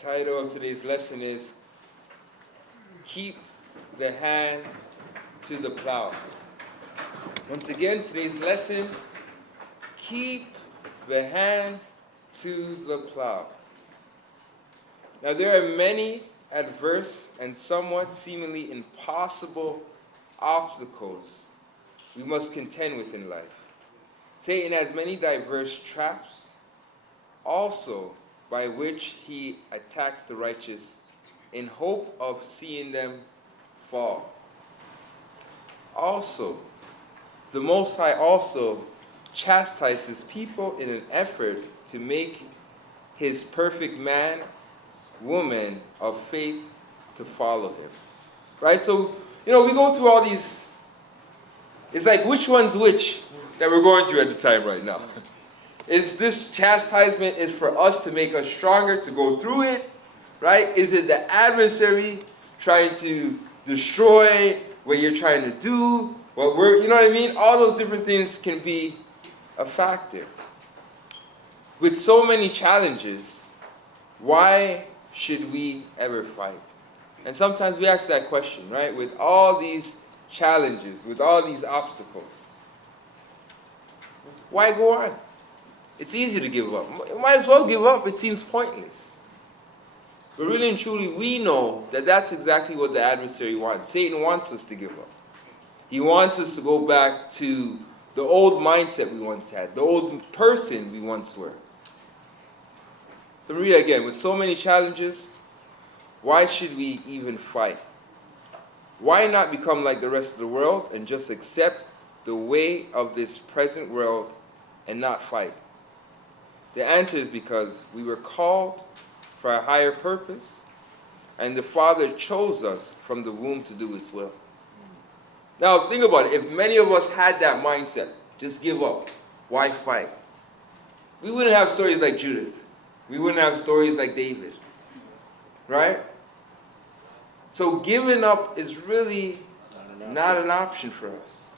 Title of today's lesson is Keep the Hand to the Plow. Once again, today's lesson, keep the hand to the plow. Now, there are many adverse and somewhat seemingly impossible obstacles we must contend with in life. Satan has many diverse traps, also by which he attacks the righteous in hope of seeing them fall. Also, the Most High also chastises people in an effort to make his perfect man, woman of faith to follow him. Right? So, we go through all these. It's like which one's which that we're going through at the time right now. Is this chastisement is for us to make us stronger, to go through it, right? Is it the adversary trying to destroy what you're trying to do? You know what I mean? All those different things can be a factor. With so many challenges, why should we ever fight? And sometimes we ask that question, right? With all these challenges, with all these obstacles, why go on? It's easy to give up. You might as well give up. It seems pointless. But really and truly, we know that that's exactly what the adversary wants. Satan wants us to give up. He wants us to go back to the old mindset we once had, the old person we once were. So read it again. With so many challenges, why should we even fight? Why not become like the rest of the world and just accept the way of this present world and not fight? The answer is because we were called for a higher purpose, and the Father chose us from the womb to do his will. Now, think about it. If many of us had that mindset, just give up, why fight? We wouldn't have stories like Judith. We wouldn't have stories like David. Right? So giving up is really not an option for us.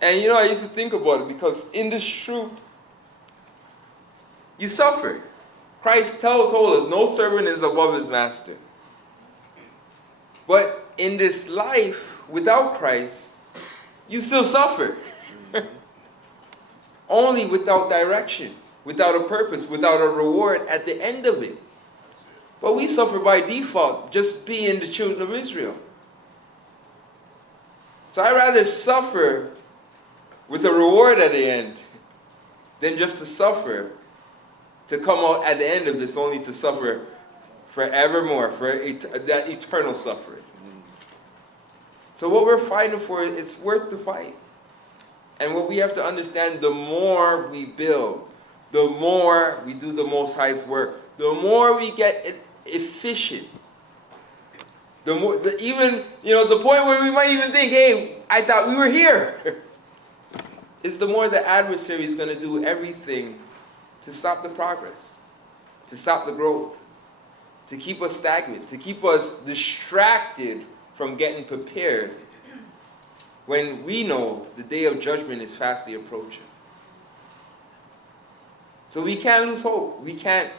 And I used to think about it because in this truth, you suffer. Christ told us no servant is above his master. But in this life, without Christ, you still suffer. Only without direction, without a purpose, without a reward at the end of it. But we suffer by default, just being the children of Israel. So I'd rather suffer with a reward at the end than just to suffer, to come out at the end of this only to suffer forevermore, for that eternal suffering. So what we're fighting for, it's worth the fight. And what we have to understand, the more we build, the more we do the Most High's work, the more we get efficient. The more, the point where we might even think, hey, I thought we were here. Is the more the adversary is going to do everything to stop the progress, to stop the growth, to keep us stagnant, to keep us distracted from getting prepared when we know the day of judgment is fastly approaching. So we can't lose hope. We can't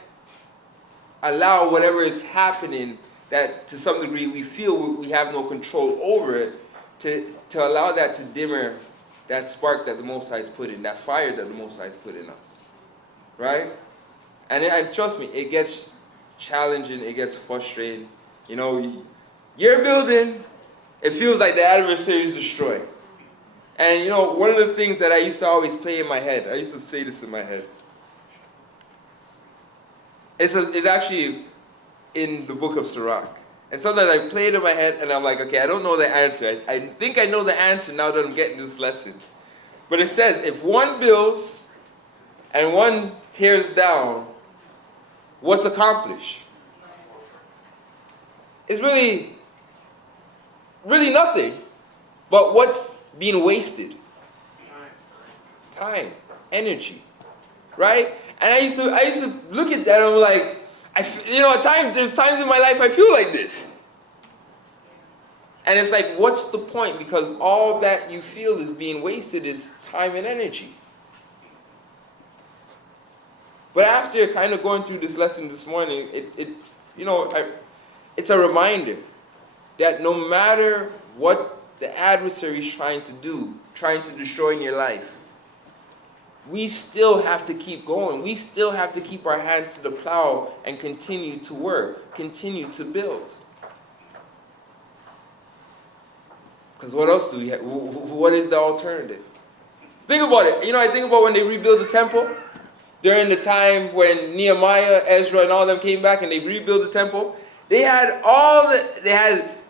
allow whatever is happening that to some degree we feel we have no control over it, to allow that to dimmer that spark that the Most High has put in, that fire that the Most High has put in us. Right? And trust me, it gets challenging, it gets frustrating. You're building, it feels like the adversary is destroyed. And one of the things that I used to always play in my head, I used to say this in my head. It's actually in the book of Sirach. And sometimes I play it in my head and I'm like, okay, I don't know the answer. I think I know the answer now that I'm getting this lesson. But it says, if one builds and one tears down, what's accomplished? It's really nothing. But what's being wasted? Time, energy, right? And I used to look at that and I'm like, there's times in my life I feel like this. And it's like, what's the point? Because all that you feel is being wasted is time and energy. But after kind of going through this lesson this morning, it's a reminder that no matter what the adversary is trying to do, trying to destroy in your life, we still have to keep going. We still have to keep our hands to the plow and continue to work, continue to build. Because what else do we have? What is the alternative? Think about it. I think about when they rebuilt the temple. During the time when Nehemiah, Ezra, and all of them came back and they rebuilt the temple, they had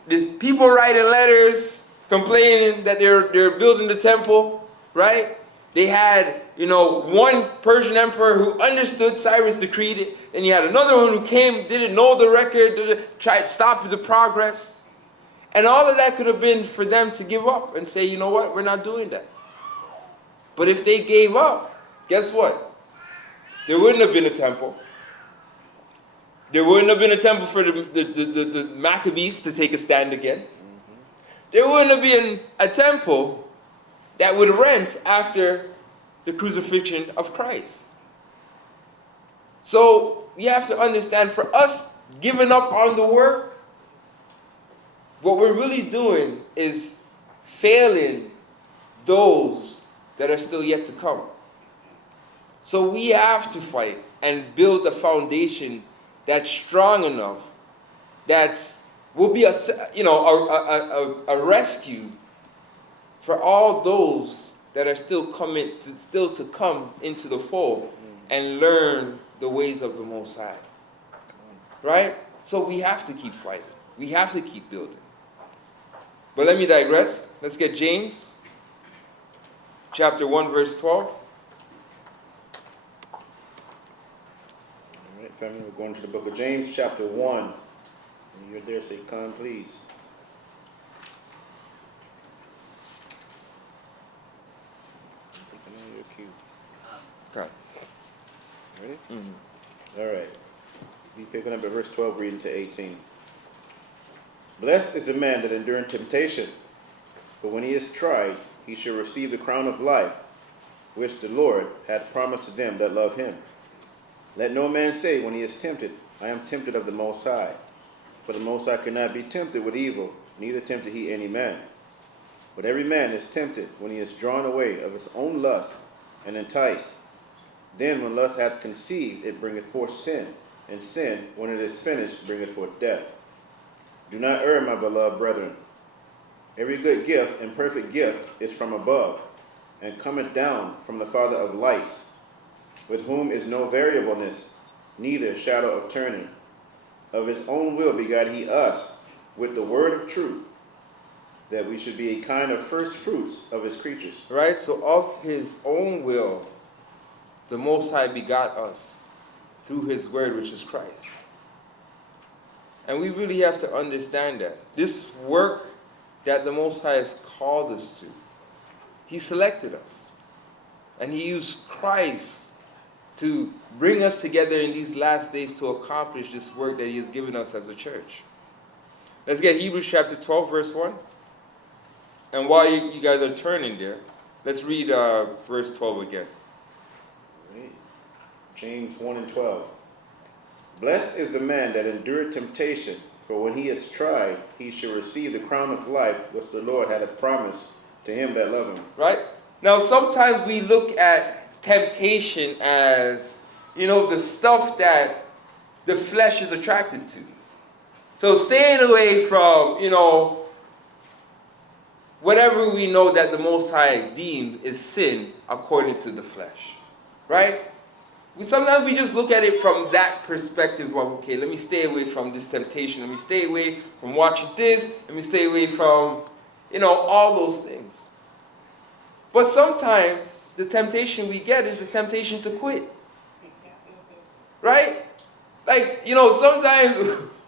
these people writing letters complaining that they're building the temple, right? They had, one Persian emperor who understood Cyrus decreed it, and you had another one who came, didn't know the record, tried to stop the progress. And all of that could have been for them to give up and say, you know what, we're not doing that. But if they gave up, guess what? There wouldn't have been a temple. There wouldn't have been a temple for the Maccabees to take a stand against. There wouldn't have been a temple that would rent after the crucifixion of Christ. So we have to understand, for us giving up on the work, what we're really doing is failing those that are still yet to come. So we have to fight and build a foundation that's strong enough, that will be a rescue for all those that are still to come into the fold and learn the ways of the Most High. Right? So we have to keep fighting. We have to keep building. But let me digress. Let's get James chapter 1, verse 12. All right, family, we're going to the book of James, chapter 1. When you're there, say, "Come, please." I'm thinking on your cue. Come. Ready? Mm-hmm. All right. Be picking up at verse 12, reading to 18. "Blessed is the man that endureth temptation, for when he is tried, he shall receive the crown of life, which the Lord hath promised to them that love him. Let no man say when he is tempted, I am tempted of the Most High. For the Most High cannot be tempted with evil, neither tempted he any man. But every man is tempted when he is drawn away of his own lust and enticed. Then when lust hath conceived, it bringeth forth sin, and sin, when it is finished, bringeth forth death. Do not err, my beloved brethren. Every good gift and perfect gift is from above, and cometh down from the Father of lights, with whom is no variableness, neither shadow of turning. Of his own will begat he us with the word of truth, that we should be a kind of first fruits of his creatures." Right? So of his own will, the Most High begot us through his word, which is Christ. And we really have to understand that. This work that the Most High has called us to, he selected us. And he used Christ to bring us together in these last days to accomplish this work that he has given us as a church. Let's get Hebrews chapter 12, verse 1. And while you guys are turning there, let's read verse 12 again. Right. James 1 and 12. "Blessed is the man that endureth temptation, for when he is tried, he shall receive the crown of life which the Lord hath promised to him that love him." Right? Now, sometimes we look at temptation as, the stuff that the flesh is attracted to. So staying away from, whatever we know that the Most High deemed is sin according to the flesh. Right? Sometimes we just look at it from that perspective of, okay, let me stay away from this temptation. Let me stay away from watching this. Let me stay away from, all those things. But sometimes the temptation we get is the temptation to quit. Right? Like, sometimes,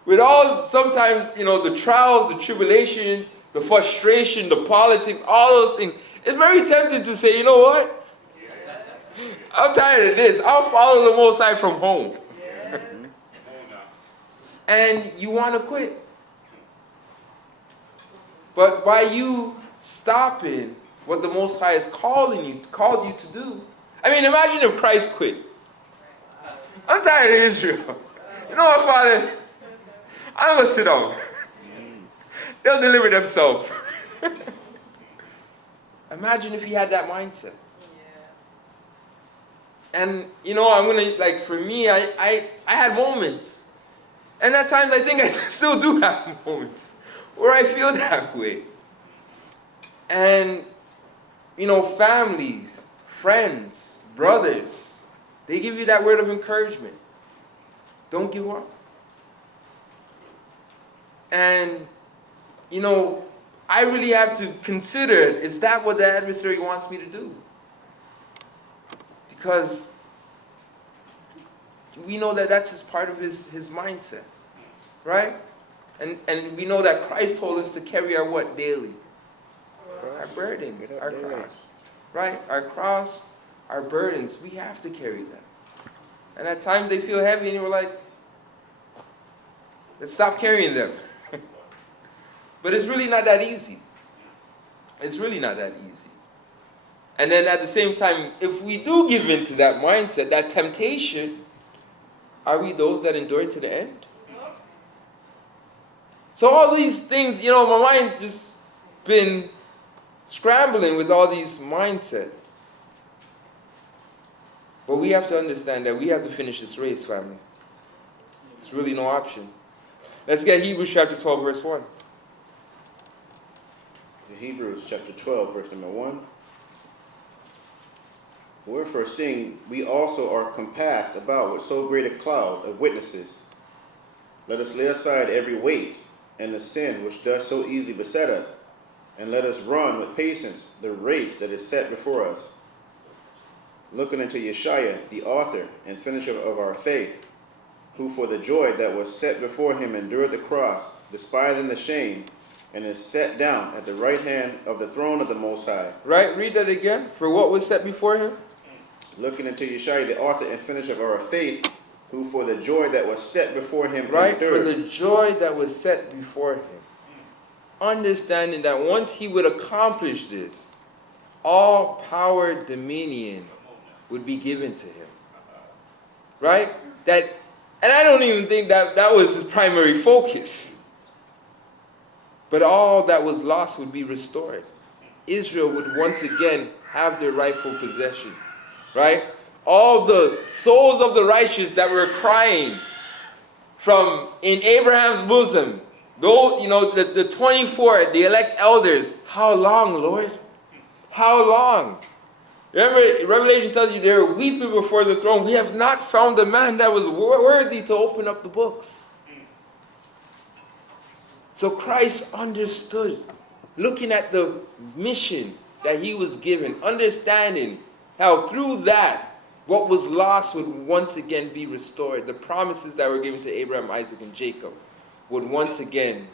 the trials, the tribulations, the frustration, the politics, all those things, it's very tempting to say, you know what? I'm tired of this. I'll follow the Most High from home. Yes. And you want to quit. But by you stopping what the Most High is called you to do. I mean, imagine if Christ quit. I'm tired of Israel. You know what, Father? I'm going to sit down. They'll deliver themselves. Imagine if he had that mindset. And, you know, I'm going to, like, for me, I had moments. And at times I think I still do have moments where I feel that way. And, you know, families, friends, brothers, they give you that word of encouragement. Don't give up. And, you know, I really have to consider, is that what the adversary wants me to do? Because we know that that's just part of his mindset, right? And we know that Christ told us to carry our what daily? Our burdens, our cross, right? Our cross, our burdens, we have to carry them. And at times they feel heavy and you're like, let's stop carrying them. But it's really not that easy. It's really not that easy. And then at the same time, if we do give in to that mindset, that temptation, are we those that endure to the end? So all these things, you know, my mind just been scrambling with all these mindset. But we have to understand that we have to finish this race, family. There's really no option. Let's get Hebrews chapter 12, verse 1. Hebrews chapter 12, verse number 1. Wherefore, seeing we also are compassed about with so great a cloud of witnesses, let us lay aside every weight and the sin which does so easily beset us, and let us run with patience the race that is set before us, looking unto Yeshua, the author and finisher of our faith, who for the joy that was set before him endured the cross, despising the shame, and is set down at the right hand of the throne of the Most High. Right? Read that again. For what was set before him? Looking into Yeshua, the author and finisher of our faith, who for the joy that was set before him right? endured. For the joy that was set before him. Understanding that once he would accomplish this, all power, dominion would be given to him. Right? That, and I don't even think that was his primary focus. But all that was lost would be restored. Israel would once again have their rightful possession. Right? All the souls of the righteous that were crying from in Abraham's bosom, though, you know, the 24, the elect elders, how long, Lord? How long? Remember, Revelation tells you they were weeping before the throne. We have not found a man that was worthy to open up the books. So Christ understood, looking at the mission that he was given, understanding how through that, what was lost would once again be restored. The promises that were given to Abraham, Isaac, and Jacob would once again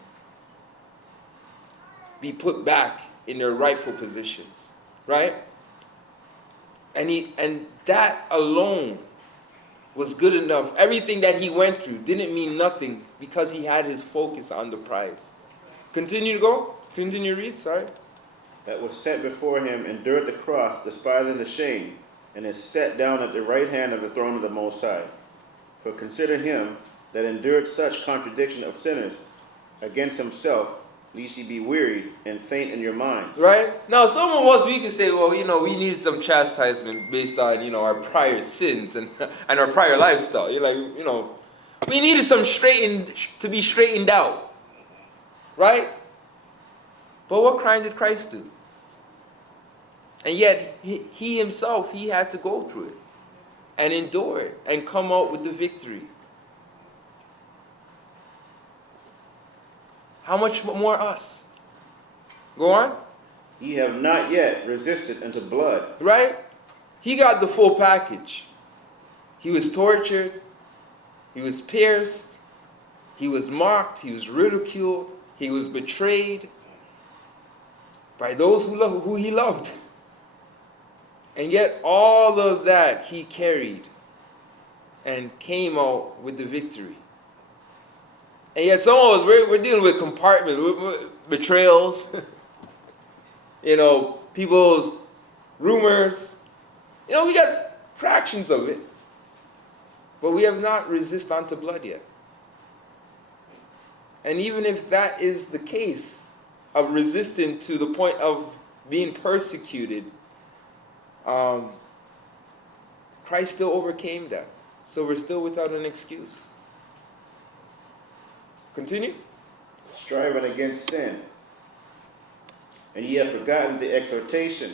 be put back in their rightful positions. Right? And that alone was good enough. Everything that he went through didn't mean nothing because he had his focus on the prize. Continue to go. Continue to read. Sorry. That was set before him endured the cross, despising the shame, and is set down at the right hand of the throne of the Most High. For consider him that endured such contradiction of sinners against himself, lest ye be wearied and faint in your minds. Right? Now, some of us, we can say, well, you know, we need some chastisement based on, you know, our prior sins and our prior lifestyle. You're like, you know, we needed some to be straightened out. Right? But what crime did Christ do? And yet, he himself, he had to go through it and endure it and come out with the victory. How much more us? Go on. Ye have not yet resisted unto blood. Right? He got the full package. He was tortured. He was pierced. He was mocked. He was ridiculed. He was betrayed by those who he loved. And yet all of that he carried and came out with the victory. And yet some of us, we're dealing with compartments, with betrayals, you know, people's rumors. You know, we got fractions of it. but we have not resisted unto blood yet. And even if that is the case, of resisting to the point of being persecuted, Christ still overcame that. So we're still without an excuse. Continue. Striving against sin. And ye have forgotten the exhortation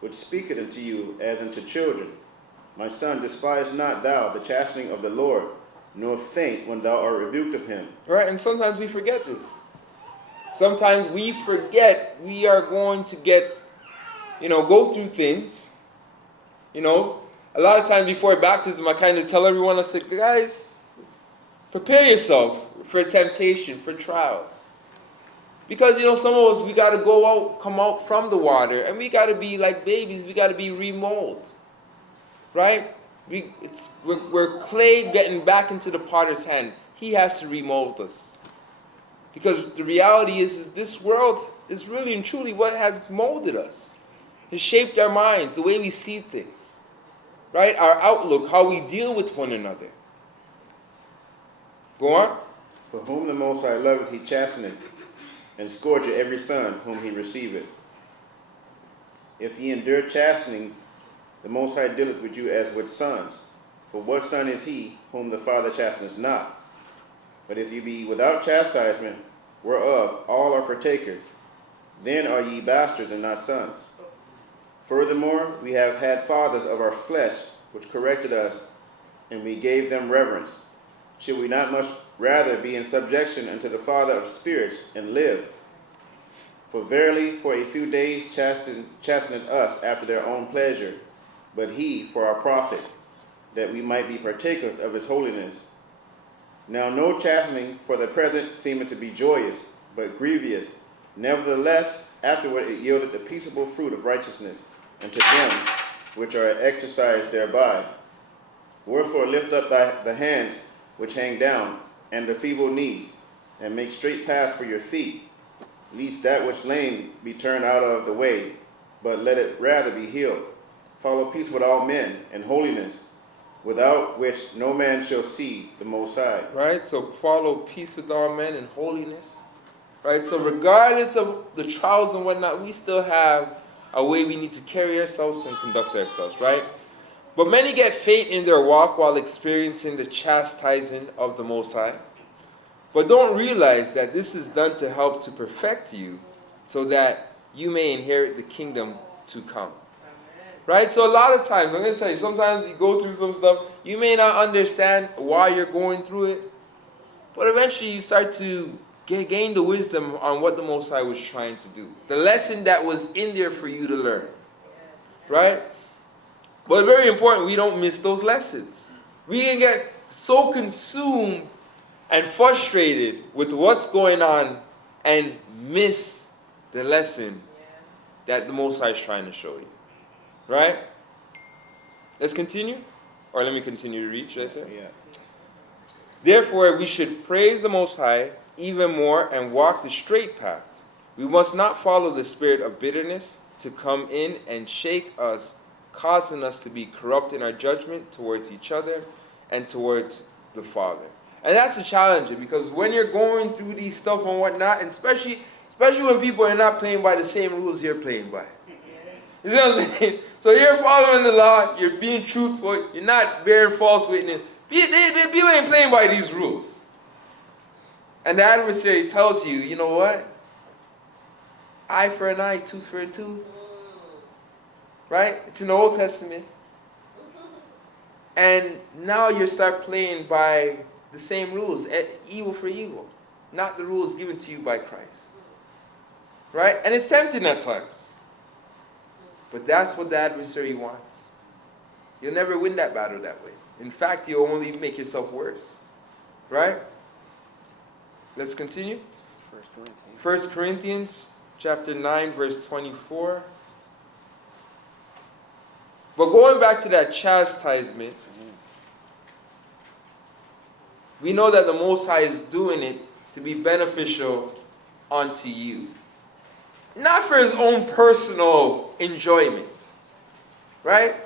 which speaketh unto you as unto children. My son, despise not thou the chastening of the Lord, nor faint when thou art rebuked of him. Right, and sometimes we forget this. Sometimes we forget we are going to go through things. A lot of times before baptism, I kind of tell everyone, I say, guys, prepare yourself for temptation, for trials. Because, some of us, we got to come out from the water, and we got to be like babies. We got to be remolded. Right? We're clay getting back into the potter's hand. He has to remold us. Because the reality is this world is really and truly what has molded us. It shaped our minds, the way we see things. Right? Our outlook, how we deal with one another. Go on. For whom the Most High loveth, he chasteneth, and scourgeth every son whom he receiveth. If ye endure chastening, the Most High dealeth with you as with sons. For what son is he whom the Father chasteneth not? But if ye be without chastisement, whereof all are partakers, then are ye bastards and not sons. Furthermore, we have had fathers of our flesh, which corrected us, and we gave them reverence. Should we not much rather be in subjection unto the Father of spirits, and live? For verily, for a few days chasteneth us after their own pleasure, but he for our profit, that we might be partakers of his holiness. Now no chastening for the present seemeth to be joyous, but grievous. Nevertheless, afterward it yieldeth the peaceable fruit of righteousness unto them which are exercised thereby. Wherefore lift up the hands which hang down, and the feeble knees, and make straight paths for your feet, lest that which lame be turned out of the way, but let it rather be healed. Follow peace with all men, and holiness, without which no man shall see the Most High. Right? So follow peace with all men and holiness. Right? So regardless of the trials and whatnot, we still have a way we need to carry ourselves and conduct ourselves. Right? But many get faint in their walk while experiencing the chastising of the Most High. But don't realize that this is done to help to perfect you so that you may inherit the kingdom to come. Right? So a lot of times, I'm going to tell you, sometimes you go through some stuff, you may not understand why you're going through it, but eventually you start to gain the wisdom on what the Most High was trying to do. The lesson that was in there for you to learn. Right? But very important, we don't miss those lessons. We can get so consumed and frustrated with what's going on and miss the lesson that the Most High is trying to show you. Right? Let's continue. Or let me continue to read, should I say? Yeah. Therefore, we should praise the Most High even more and walk the straight path. We must not follow the spirit of bitterness to come in and shake us, causing us to be corrupt in our judgment towards each other and towards the Father. And that's the challenge, because when you're going through these stuff and whatnot, and especially when people are not playing by the same rules you're playing by. You see what I'm saying? So you're following the law, you're being truthful, you're not bearing false witness. People ain't playing by these rules. And the adversary tells you, you know what? Eye for an eye, tooth for a tooth. Right? It's in the Old Testament. And now you start playing by the same rules, evil for evil, not the rules given to you by Christ. Right? And it's tempting at times. But that's what the adversary wants. You'll never win that battle that way. In fact, you'll only make yourself worse. Right? Let's continue. 1 Corinthians chapter 9, verse 24. But going back to that chastisement, we know that the Most High is doing it to be beneficial unto you. Not for his own personal enjoyment. Right?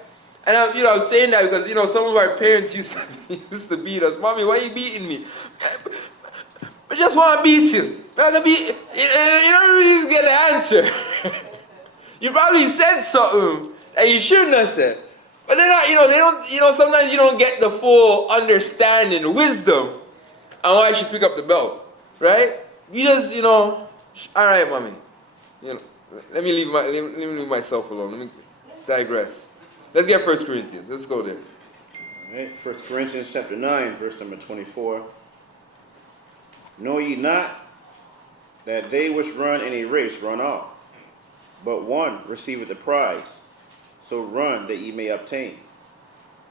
And I'm saying that because some of our parents used to beat us. Mommy, why are you beating me? I just want to beat you. You don't really get the answer. You probably said something that you shouldn't have said. But they're not, they don't, sometimes you don't get the full understanding, wisdom on why I should pick up the belt. Right? You just, all right, mommy. Let me leave myself alone. Let me digress. Let's get 1 Corinthians. Let's go there. All right, 1 Corinthians chapter 9, verse number 24. Know ye not that they which run in a race run all, but one receiveth the prize? So run that ye may obtain.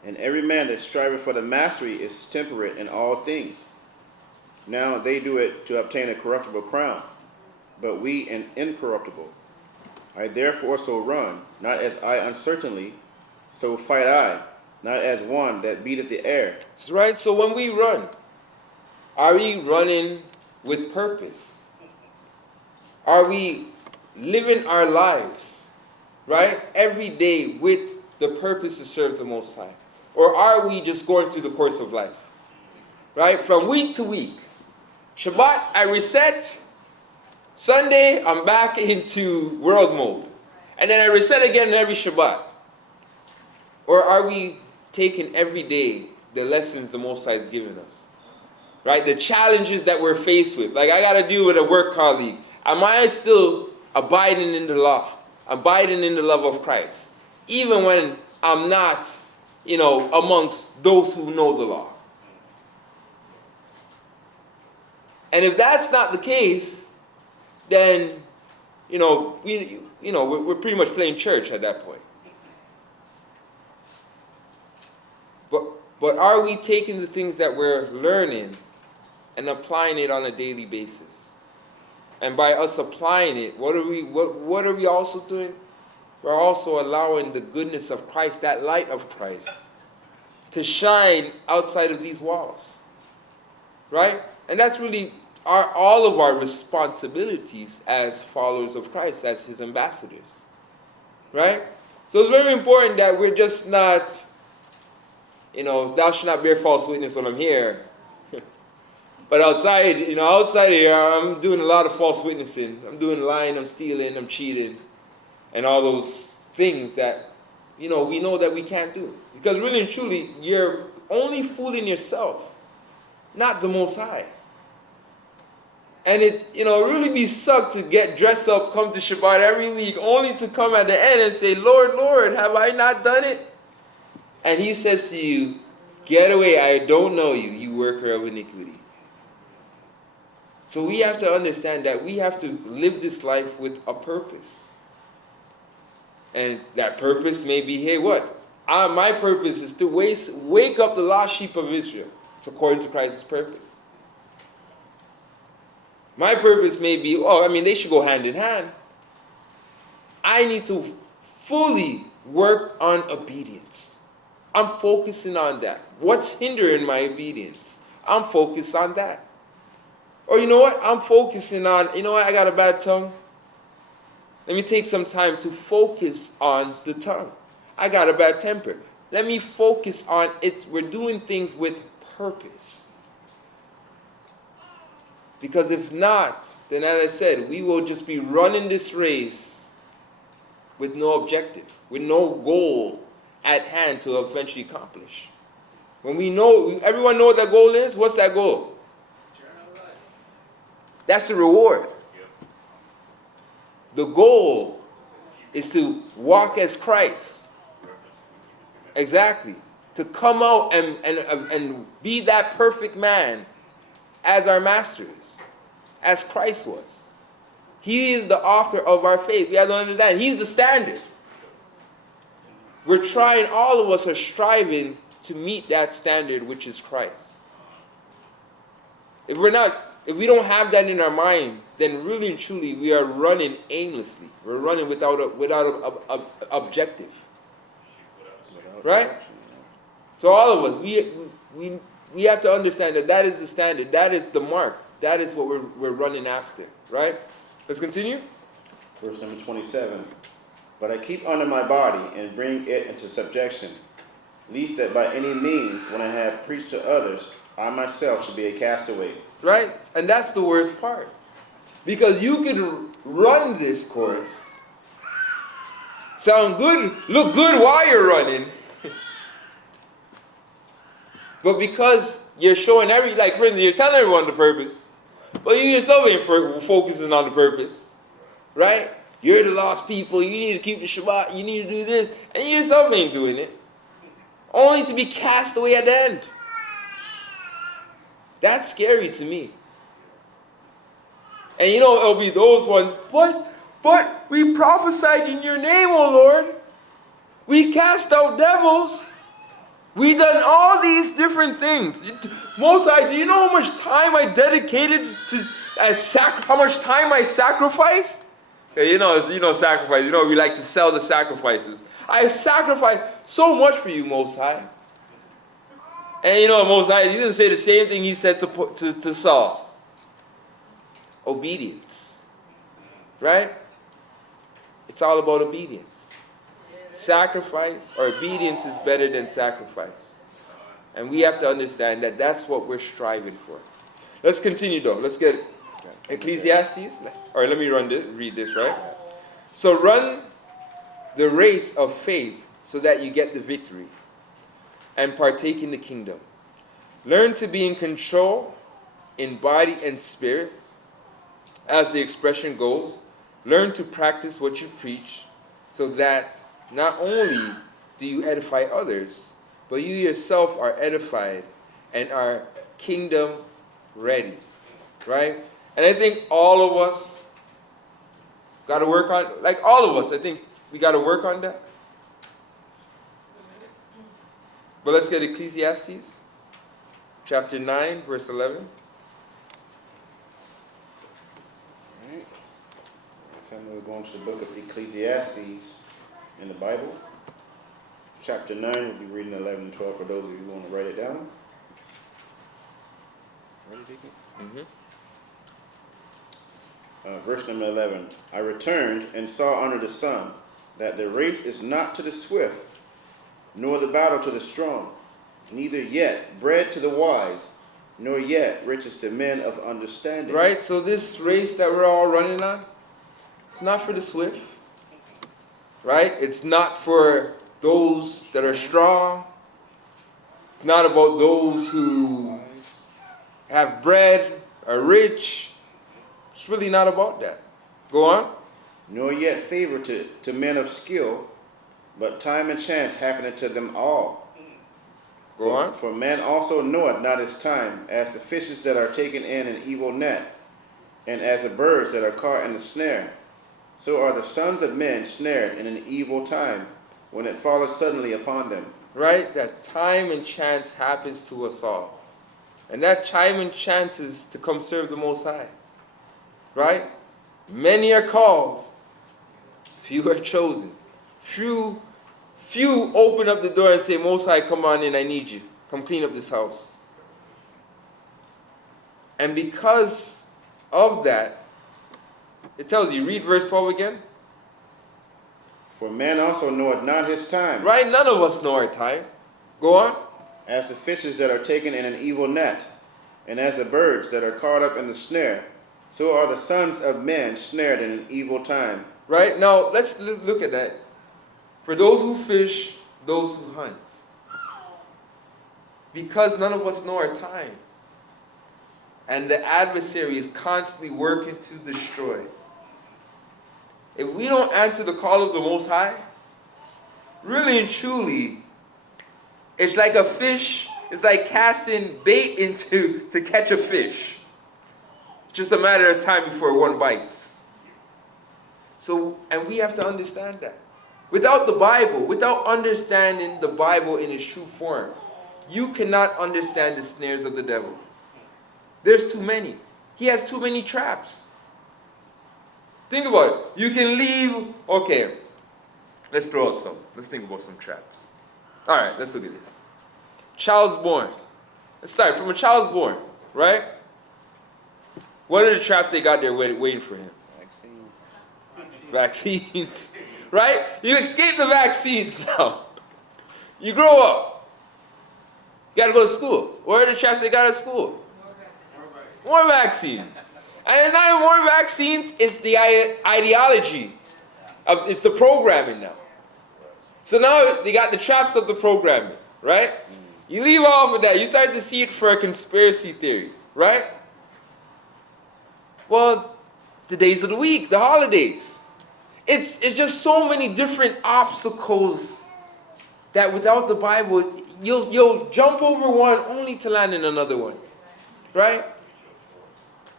And every man that striveth for the mastery is temperate in all things. Now they do it to obtain a corruptible crown, but we an incorruptible. I therefore so run, not as I uncertainly, so fight I, not as one that beateth the air. That's right. So when we run, are we running with purpose? Are we living our lives, right, every day with the purpose to serve the Most High? Or are we just going through the course of life, right, from week to week? Shabbat, I reset. Sunday, I'm back into world mode. And then I reset again every Shabbat. Or are we taking every day the lessons the Most High has given us? Right? The challenges that we're faced with. Like I got to deal with a work colleague. Am I still abiding in the law? Abiding in the love of Christ? Even when I'm not, amongst those who know the law. And if that's not the case, then, we're pretty much playing church at that point. But are we taking the things that we're learning and applying it on a daily basis? And by us applying it, what are we also doing? We're also allowing the goodness of Christ, that light of Christ, to shine outside of these walls. Right? And that's really all of our responsibilities as followers of Christ, as his ambassadors. Right? So it's very important that we're just not, thou shalt not bear false witness when I'm here. But outside here, I'm doing a lot of false witnessing. I'm doing lying, I'm stealing, I'm cheating, and all those things that, we know that we can't do. Because really and truly, you're only fooling yourself, not the Most High. And it, really be sucked to get dressed up, come to Shabbat every week, only to come at the end and say, Lord, Lord, have I not done it? And he says to you, get away, I don't know you, you worker of iniquity. So we have to understand that we have to live this life with a purpose. And that purpose may be, hey, what? My purpose is to wake up the lost sheep of Israel. It's according to Christ's purpose. My purpose may be, they should go hand in hand. I need to fully work on obedience. I'm focusing on that. What's hindering my obedience? I'm focused on that. Or you know what? I'm focusing on, I got a bad tongue. Let me take some time to focus on the tongue. I got a bad temper. Let me focus on it. We're doing things with purpose. Because if not, then as I said, we will just be running this race with no objective, with no goal at hand to eventually accomplish. When everyone know what that goal is, what's that goal? That's the reward. The goal is to walk as Christ. Exactly. To come out and be that perfect man as our master is, as Christ was. He is the author of our faith. We have to understand. He's the standard. We're trying, all of us are striving to meet that standard, which is Christ. If we don't have that in our mind, then really and truly we are running aimlessly. We're running without an objective. Right? So all of us, we have to understand that is the standard. That is the mark. That is what we're running after. Right? Let's continue. Verse number 27. But I keep under my body and bring it into subjection, lest that by any means, when I have preached to others, I myself should be a castaway. Right? And that's the worst part. Because you can run this course, sound good, look good while you're running. But because you're showing like for instance, you're telling everyone the purpose, but you yourself ain't focusing on the purpose. Right? You're the lost people, you need to keep the Shabbat, you need to do this, and you yourself ain't doing it. Only to be cast away at the end. That's scary to me. And you know, it'll be those ones, but we prophesied in your name, O Lord. We cast out devils. We done all these different things. Most High, do you know how much time I dedicated to, how much time I sacrificed? Yeah, you know sacrifice. You know, we like to sell the sacrifices. I sacrificed so much for you, Most High. And you know, Most High, he didn't say the same thing he said to Saul. Obedience. Right? It's all about obedience. Sacrifice or obedience is better than sacrifice. And we have to understand that that's what we're striving for. Let's continue though. Let's get Ecclesiastes. Or let me read this, right? So run the race of faith so that you get the victory and partake in the kingdom. Learn to be in control in body and spirit. As the expression goes, learn to practice what you preach so that not only do you edify others, but you yourself are edified and are kingdom ready. Right? And I think all of us got to work on, like all of us, I think we got to work on that. But let's get Ecclesiastes, chapter 9, verse 11. We're going to the book of Ecclesiastes in the Bible. Chapter 9, we'll be reading 11 and 12 for those of you who want to write it down. Ready, Deacon? Verse number 11. I returned and saw under the sun that the race is not to the swift, nor the battle to the strong, neither yet bread to the wise, nor yet riches to men of understanding. Right? So this race that we're all running on, it's not for the swift, right? It's not for those that are strong. It's not about those who have bread, are rich. It's really not about that. Go on. Nor yet favor to men of skill, but time and chance happeneth to them all. Go on. For man also knoweth not his time, as the fishes that are taken in an evil net, and as the birds that are caught in the snare. So are the sons of men snared in an evil time, when it falleth suddenly upon them. Right? That time and chance happens to us all. And that time and chance is to come serve the Most High. Right? Many are called, few are chosen. Few open up the door and say, Most High, come on in, I need you. Come clean up this house. And because of that, it tells you, read verse 12 again. For man also knoweth not his time. Right? None of us know our time. Go on. As the fishes that are taken in an evil net, and as the birds that are caught up in the snare, so are the sons of men snared in an evil time. Right? Now, let's look at that. For those who fish, those who hunt. Because none of us know our time. And the adversary is constantly working to destroy. If we don't answer the call of the Most High, really and truly, it's like a fish, it's like casting bait to catch a fish. Just a matter of time before one bites. So, and we have to understand that. Without the Bible, without understanding the Bible in its true form, you cannot understand the snares of the devil. There's too many. He has too many traps. Think about it. You can leave, okay, let's throw out some. Let's think about some traps. All right, let's look at this. Child's born. Let's start from a child's born, right? What are the traps they got there waiting for him? Vaccines. Right? You escape the vaccines now. You grow up. You got to go to school. What are the traps they got at school? More vaccines. And it's not even more vaccines, it's the ideology. It's the programming now. So now they got the traps of the programming, right? You leave off of that, you start to see it for a conspiracy theory, right? Well, the days of the week, the holidays. It's just so many different obstacles that without the Bible, you'll jump over one only to land in another one, right?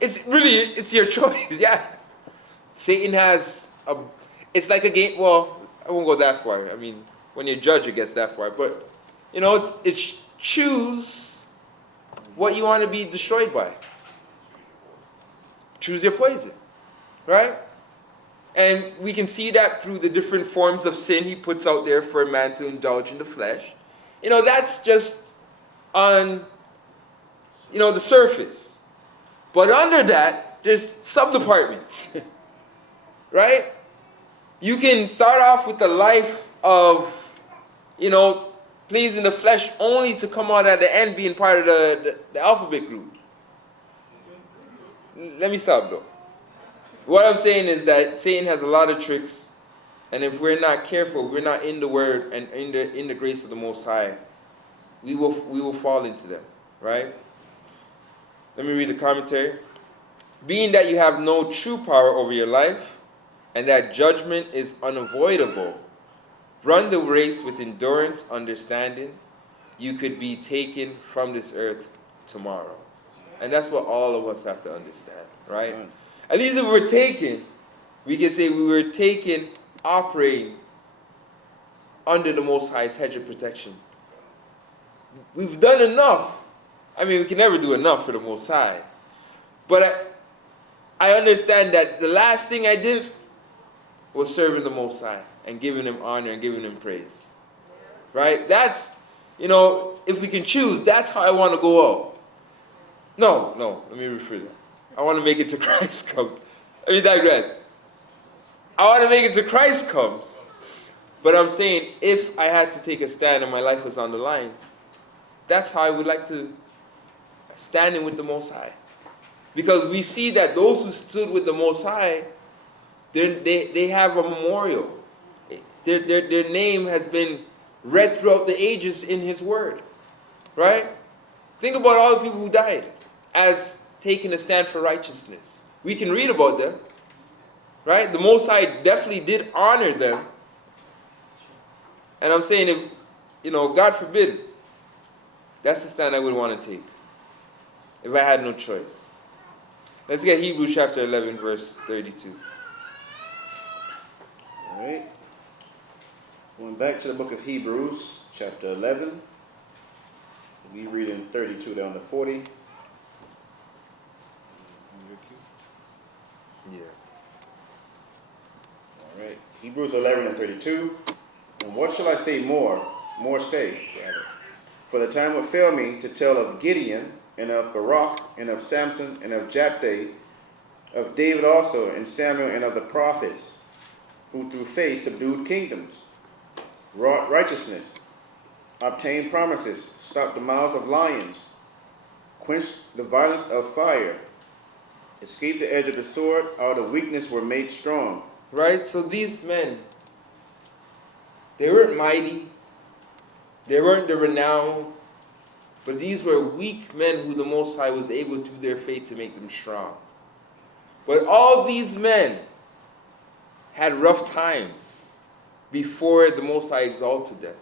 It's your choice, yeah. Satan has it's like a game, well, I won't go that far. I mean, when you're judge, it gets that far. But, it's choose what you want to be destroyed by. Choose your poison, right? And we can see that through the different forms of sin he puts out there for a man to indulge in the flesh. That's just on, the surface. But under that, there's sub-departments, right? You can start off with the life of, pleasing the flesh only to come out at the end being part of the alphabet group. Let me stop though. What I'm saying is that Satan has a lot of tricks, and if we're not careful, we're not in the Word and in the grace of the Most High, we will fall into them, right? Let me read the commentary. Being that you have no true power over your life, and that judgment is unavoidable, run the race with endurance, understanding you could be taken from this earth tomorrow. And that's what all of us have to understand, right? At least if we're taken, we can say we were taken operating under the Most High's hedge of protection. We've done enough. I mean, we can never do enough for the Most High. But I understand that the last thing I did was serving the Most High and giving Him honor and giving Him praise. Right? That's, if we can choose, that's how I want to go out. No, let me rephrase that. I want to make it to Christ comes. Let me digress. I want to make it to Christ comes. But I'm saying, if I had to take a stand and my life was on the line, that's how I would like to stand in with the Most High. Because we see that those who stood with the Most High, they have a memorial. Their name has been read throughout the ages in His Word. Right? Think about all the people who died as taking a stand for righteousness. We can read about them. Right? The Most High definitely did honor them. And I'm saying if, God forbid, that's the stand I would want to take. If I had no choice. Let's get Hebrews chapter 11, verse 32. All right. Going back to the book of Hebrews, chapter 11. We read in 32 down to 40. Yeah. All right. Hebrews 11 and 32. And what shall I say more? More say, rather. For the time will fail me to tell of Gideon, and of Barak, and of Samson, and of Jephthah, of David also, and Samuel, and of the prophets, who through faith subdued kingdoms, wrought righteousness, obtained promises, stopped the mouths of lions, quenched the violence of fire, escaped the edge of the sword, out of weakness were made strong. Right? So these men, they weren't mighty, they weren't the renowned, but these were weak men who the Most High was able through their faith to make them strong. But all these men had rough times before the Most High exalted them.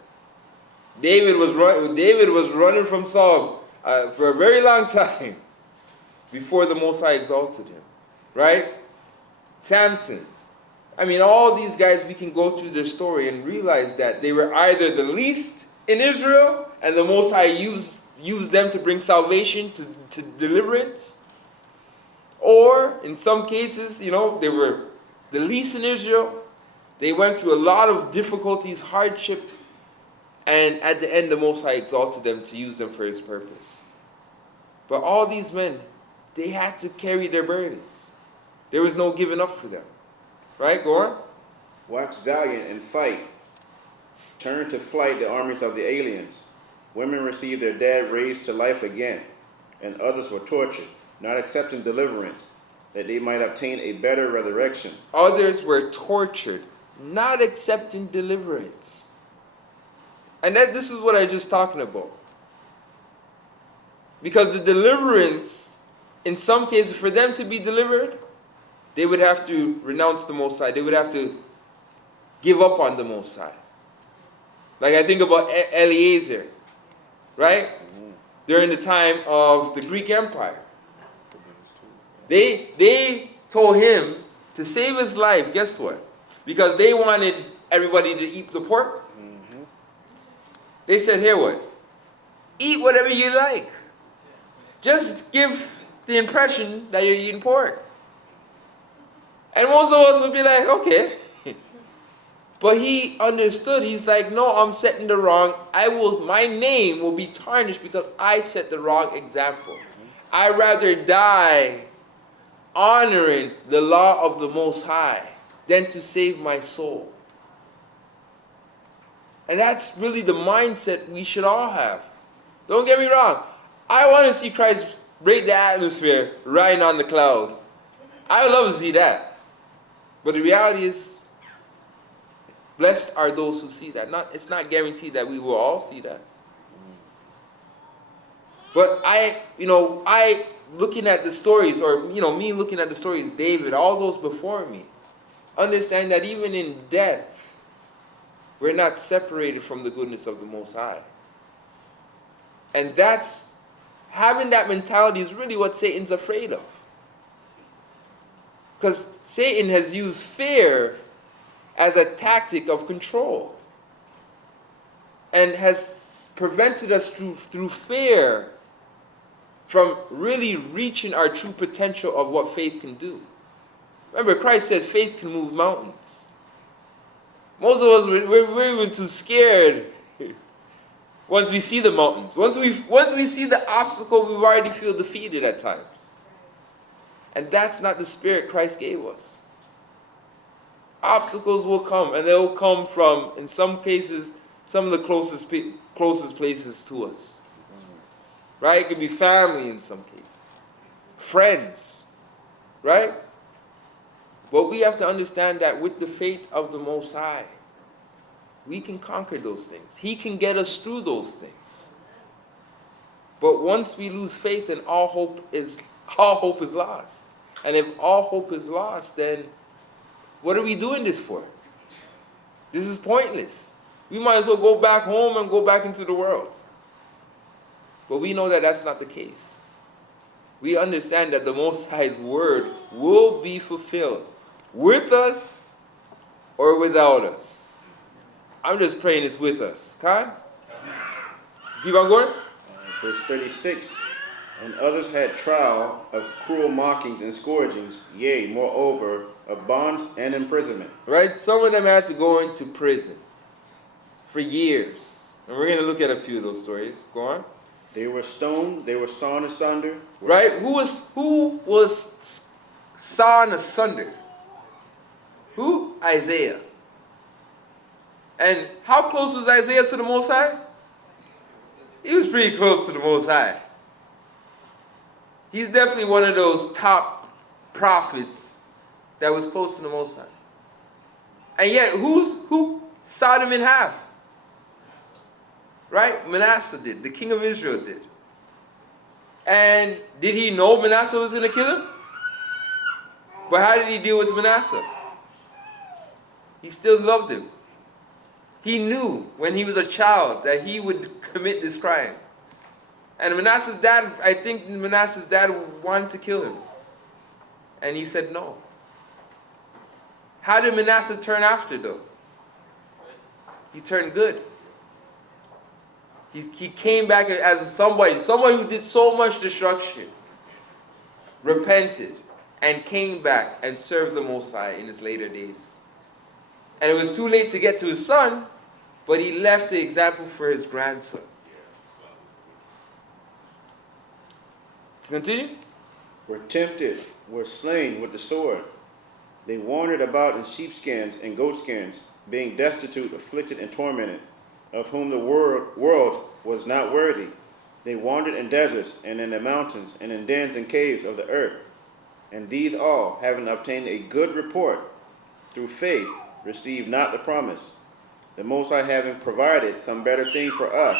David was running from Saul for a very long time before the Most High exalted him. Right? Samson. I mean, all these guys, we can go through their story and realize that they were either the least in Israel and the Most High used them to bring salvation, to deliverance. Or, in some cases, they were the least in Israel. They went through a lot of difficulties, hardship, and at the end, the Most High exalted them to use them for His purpose. But all these men, they had to carry their burdens. There was no giving up for them. Right? Go on. Wax valiant and fight. Turn to flight the armies of the aliens. Women received their dead raised to life again, and others were tortured, not accepting deliverance, that they might obtain a better resurrection. Others were tortured, not accepting deliverance. And this is what I just talking about. Because the deliverance, in some cases, for them to be delivered, they would have to renounce the Most High. They would have to give up on the Most High. Like I think about Eliezer, right? During the time of the Greek Empire. They told him to save his life, guess what? Because they wanted everybody to eat the pork. They said, here what? Eat whatever you like. Just give the impression that you're eating pork. And most of us would be like, okay. But he understood. He's like, no, I'm setting the wrong. My name will be tarnished because I set the wrong example. I'd rather die honoring the law of the Most High than to save my soul. And that's really the mindset we should all have. Don't get me wrong. I want to see Christ break the atmosphere riding on the cloud. I would love to see that. But the reality is, blessed are those who see that. It's not guaranteed that we will all see that. But I looking at the stories, or me looking at the stories, David, all those before me, understand that even in death, we're not separated from the goodness of the Most High. And having that mentality is really what Satan's afraid of. Because Satan has used fear as a tactic of control. And has prevented us through fear from really reaching our true potential of what faith can do. Remember, Christ said faith can move mountains. Most of us, we're even too scared once we see the mountains. Once we see the obstacle, we already feel defeated at times. And that's not the spirit Christ gave us. Obstacles will come, and they will come from, in some cases, some of the closest places to us. Right? It could be family in some cases. Friends. Right? But we have to understand that with the faith of the Most High, we can conquer those things. He can get us through those things. But once we lose faith, then all hope is lost. And if all hope is lost, then what are we doing this for? This is pointless. We might as well go back home and go back into the world. But we know that that's not the case. We understand that the Most High's word will be fulfilled with us or without us. I'm just praying it's with us. Okay? Keep on going. Verse 36. And others had trial of cruel mockings and scourgings, yea, moreover, of bonds and imprisonment. Right? Some of them had to go into prison for years. And we're going to look at a few of those stories. Go on. They were stoned, they were sawn asunder. Right? Who was sawn asunder? Who? Isaiah. And how close was Isaiah to the Most High? He was pretty close to the Most High. He's definitely one of those top prophets that was close to the Most High. And yet, who sawed him in half? Right? Manasseh did. The king of Israel did. And did he know Manasseh was going to kill him? But how did he deal with Manasseh? He still loved him. He knew when he was a child that he would commit this crime. And Manasseh's dad, I think Manasseh's dad wanted to kill him. And he said no. How did Manasseh turn after though? He turned good. He came back as somebody who did so much destruction, repented, and came back and served the Most High in his later days. And it was too late to get to his son, but he left the example for his grandson. Continue. Were tempted, were slain with the sword. They wandered about in sheepskins and goatskins, being destitute, afflicted, and tormented, of whom the world was not worthy. They wandered in deserts and in the mountains and in dens and caves of the earth. And these all, having obtained a good report through faith, received not the promise. The Most High having provided some better thing for us,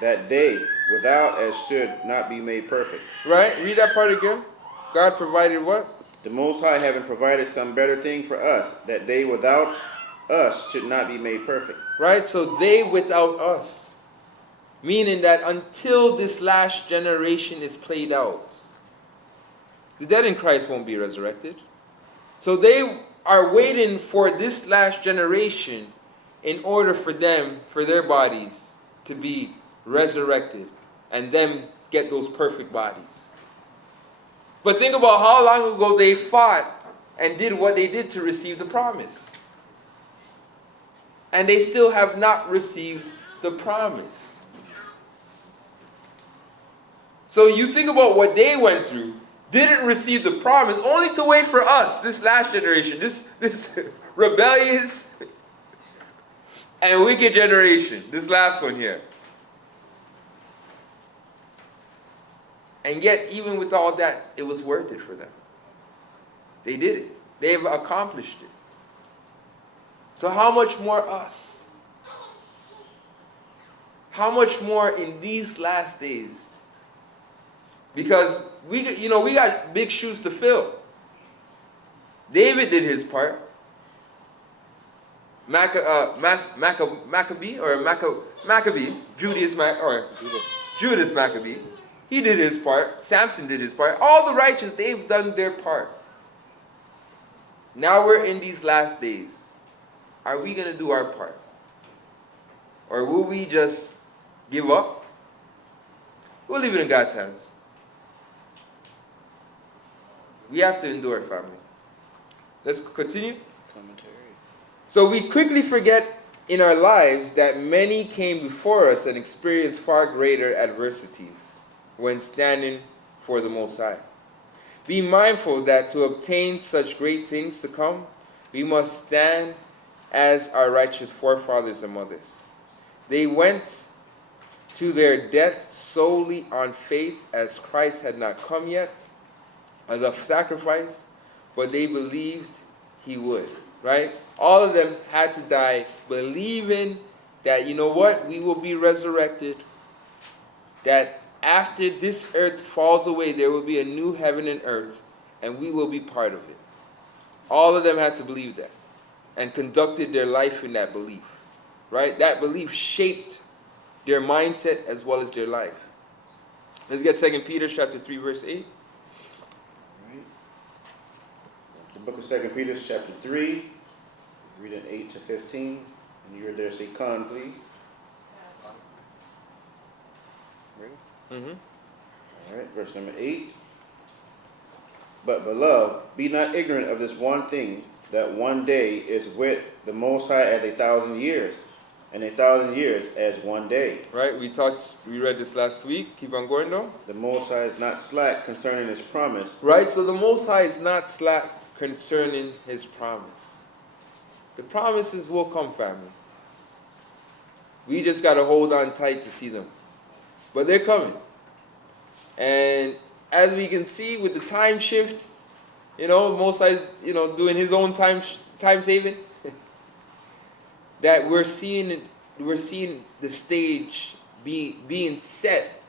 that they without us should not be made perfect. Right? Read that part again. God provided what? The Most High having provided some better thing for us, that they without us should not be made perfect. Right? So they without us. Meaning that until this last generation is played out, the dead in Christ won't be resurrected. So they are waiting for this last generation in order for them, for their bodies to be resurrected and them get those perfect bodies. But think about how long ago they fought and did what they did to receive the promise. And they still have not received the promise. So you think about what they went through, didn't receive the promise, only to wait for us, this last generation, this rebellious and wicked generation, this last one here. And yet, even with all that, it was worth it for them. They did it. They've accomplished it. So how much more us? How much more in these last days? Because we got big shoes to fill. David did his part. Maccabee, Judas Maccabee. He did his part. Samson did his part. All the righteous, they've done their part. Now we're in these last days. Are we going to do our part? Or will we just give up? We'll leave it in God's hands. We have to endure, family. Let's continue. Commentary. So we quickly forget in our lives that many came before us and experienced far greater adversities when standing for the Most High. Be mindful that to obtain such great things to come, we must stand as our righteous forefathers and mothers. They went to their death solely on faith, as Christ had not come yet as a sacrifice, but they believed he would, right? All of them had to die believing that, you know what, we will be resurrected, that after this earth falls away, there will be a new heaven and earth, and we will be part of it. All of them had to believe that and conducted their life in that belief, right? That belief shaped their mindset as well as their life. Let's get 2 Peter chapter 3, verse 8. Right. The book of 2 Peter chapter 3, reading 8 to 15. And you're there, say con, please. Ready? Mm-hmm. All right, verse number 8. But beloved, be not ignorant of this one thing, that one day is with the Most High as 1,000 years, and 1,000 years as one day. Right, we read this last week. Keep on going though. The Most High is not slack concerning his promise. Right, so the Most High is not slack concerning his promise. The promises will come, family. We just got to hold on tight to see them. But they're coming. And as we can see with the time shift, Most High is, doing his own time saving, that we're seeing the stage being set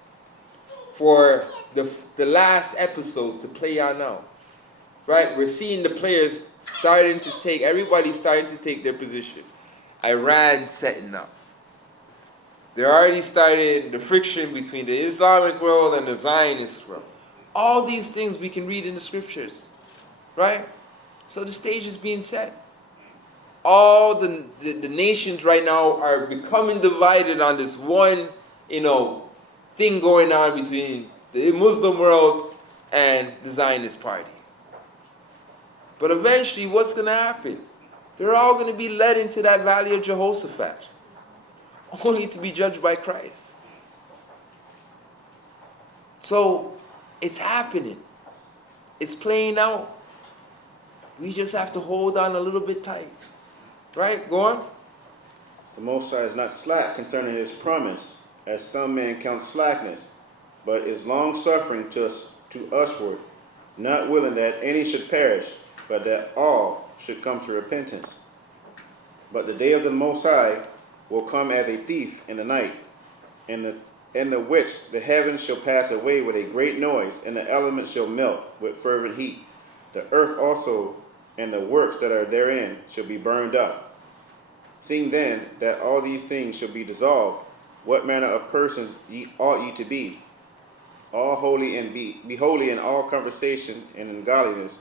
for the last episode to play out now. Right? We're seeing the players everybody's starting to take their position. Iran setting up. They're already starting the friction between the Islamic world and the Zionist world. All these things we can read in the scriptures. Right? So the stage is being set. All the nations right now are becoming divided on this one, thing going on between the Muslim world and the Zionist party. But eventually, what's going to happen? They're all going to be led into that valley of Jehoshaphat, only to be judged by Christ. So, it's happening. It's playing out. We just have to hold on a little bit tight. Right? Go on. The Most High is not slack concerning his promise, as some men count slackness, but is long-suffering to usward, not willing that any should perish, but that all should come to repentance. But the day of the Most High will come as a thief in the night, in the which the heavens shall pass away with a great noise, and the elements shall melt with fervent heat. The earth also and the works that are therein shall be burned up. Seeing then that all these things shall be dissolved, what manner of persons ought ye to be? All holy and be holy in all conversation and in godliness,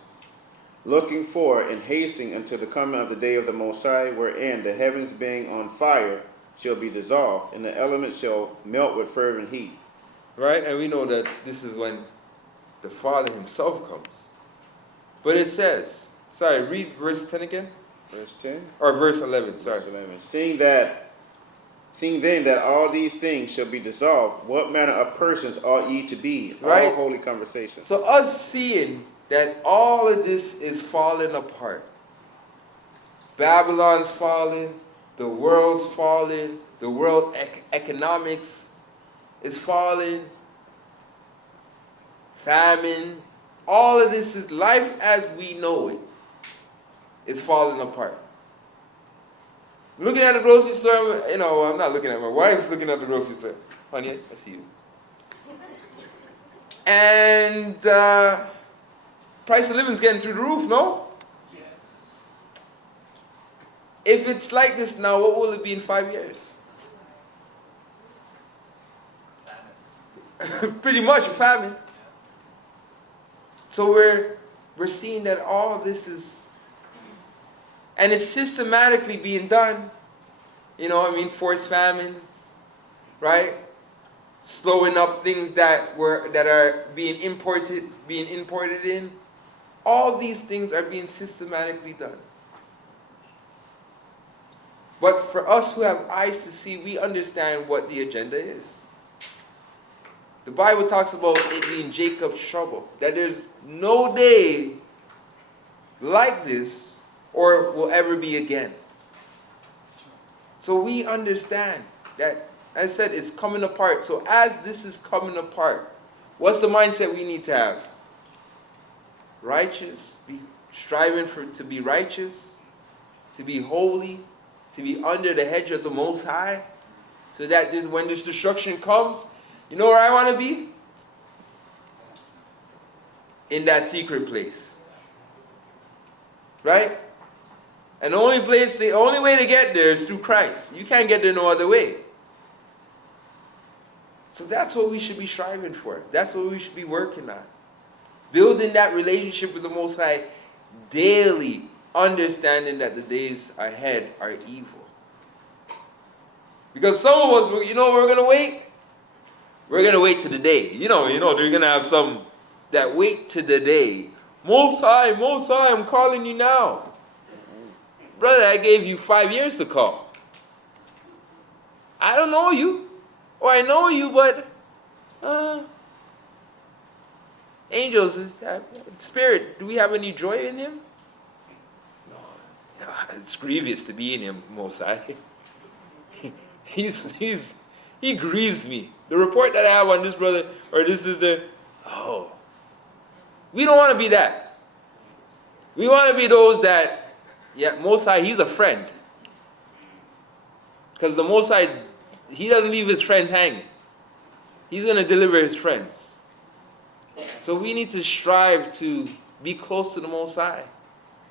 looking for and hasting until the coming of the day of the Most High, wherein the heavens being on fire shall be dissolved, and the elements shall melt with fervent heat. Right? And we know that this is when the Father himself comes. But it says, sorry, read verse 10 again. Verse 10? Or verse 11, sorry. Verse 11. Seeing then that all these things shall be dissolved, what manner of persons ought ye to be? Right? All holy conversation. So us seeing that all of this is falling apart. Babylon's falling, the world's falling, the world economics is falling, famine, all of this is life as we know it is falling apart. Looking at the grocery store, I'm not looking at my wife's looking at the grocery store. Honey, I see you. And price of living's getting through the roof, no? Yes. If it's like this now, what will it be in 5 years? Famine. Pretty much a famine. So we're seeing that all this is, and it's systematically being done. Forced famines, right? Slowing up things that are being imported in. All these things are being systematically done. But for us who have eyes to see, we understand what the agenda is. The Bible talks about it being Jacob's trouble, that there's no day like this or will ever be again. So we understand that, as I said, it's coming apart. So as this is coming apart, what's the mindset we need to have? Righteous, be striving to be righteous, to be holy, to be under the hedge of the Most High, so that when this destruction comes, you know where I want to be? In that secret place. Right? And the only way to get there is through Christ. You can't get there no other way. So that's what we should be striving for. That's what we should be working on. Building that relationship with the Most High daily, understanding that the days ahead are evil. Because some of us, we're going to wait? We're going to wait to the day. They're going to have some that wait to the day. Most High, I'm calling you now. Brother, I gave you 5 years to call. I don't know you. Or I know you, but angels, spirit, do we have any joy in him? No. It's grievous to be in him, Most High. He grieves me. The report that I have on this brother or this sister, we don't want to be that. We want to be those that, Most High, he's a friend. Because the Most High, he doesn't leave his friends hanging. He's going to deliver his friends. So we need to strive to be close to the Most High.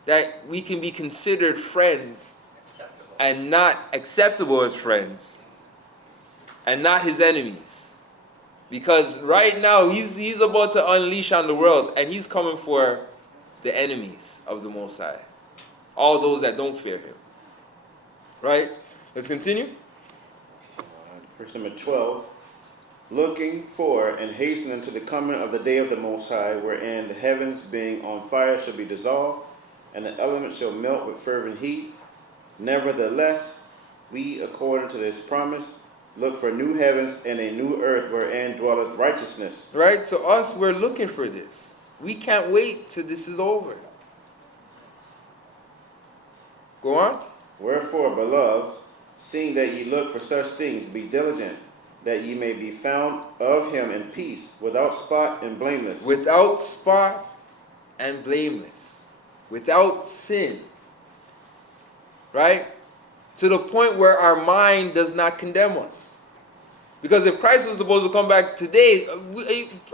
That we can be considered friends. Acceptable. And not acceptable as friends. And not his enemies. Because right now, he's about to unleash on the world. And he's coming for the enemies of the Most High. All those that don't fear him. Right? Let's continue. Verse number 12. Looking for and hastening unto the coming of the day of the Most High, wherein the heavens being on fire shall be dissolved, and the elements shall melt with fervent heat. Nevertheless, we, according to this promise, look for new heavens and a new earth wherein dwelleth righteousness. Right? So us, we're looking for this. We can't wait till this is over. Go on. Wherefore, beloved, seeing that ye look for such things, be diligent, that ye may be found of him in peace, without spot and blameless. Without spot and blameless. Without sin. Right? To the point where our mind does not condemn us. Because if Christ was supposed to come back today,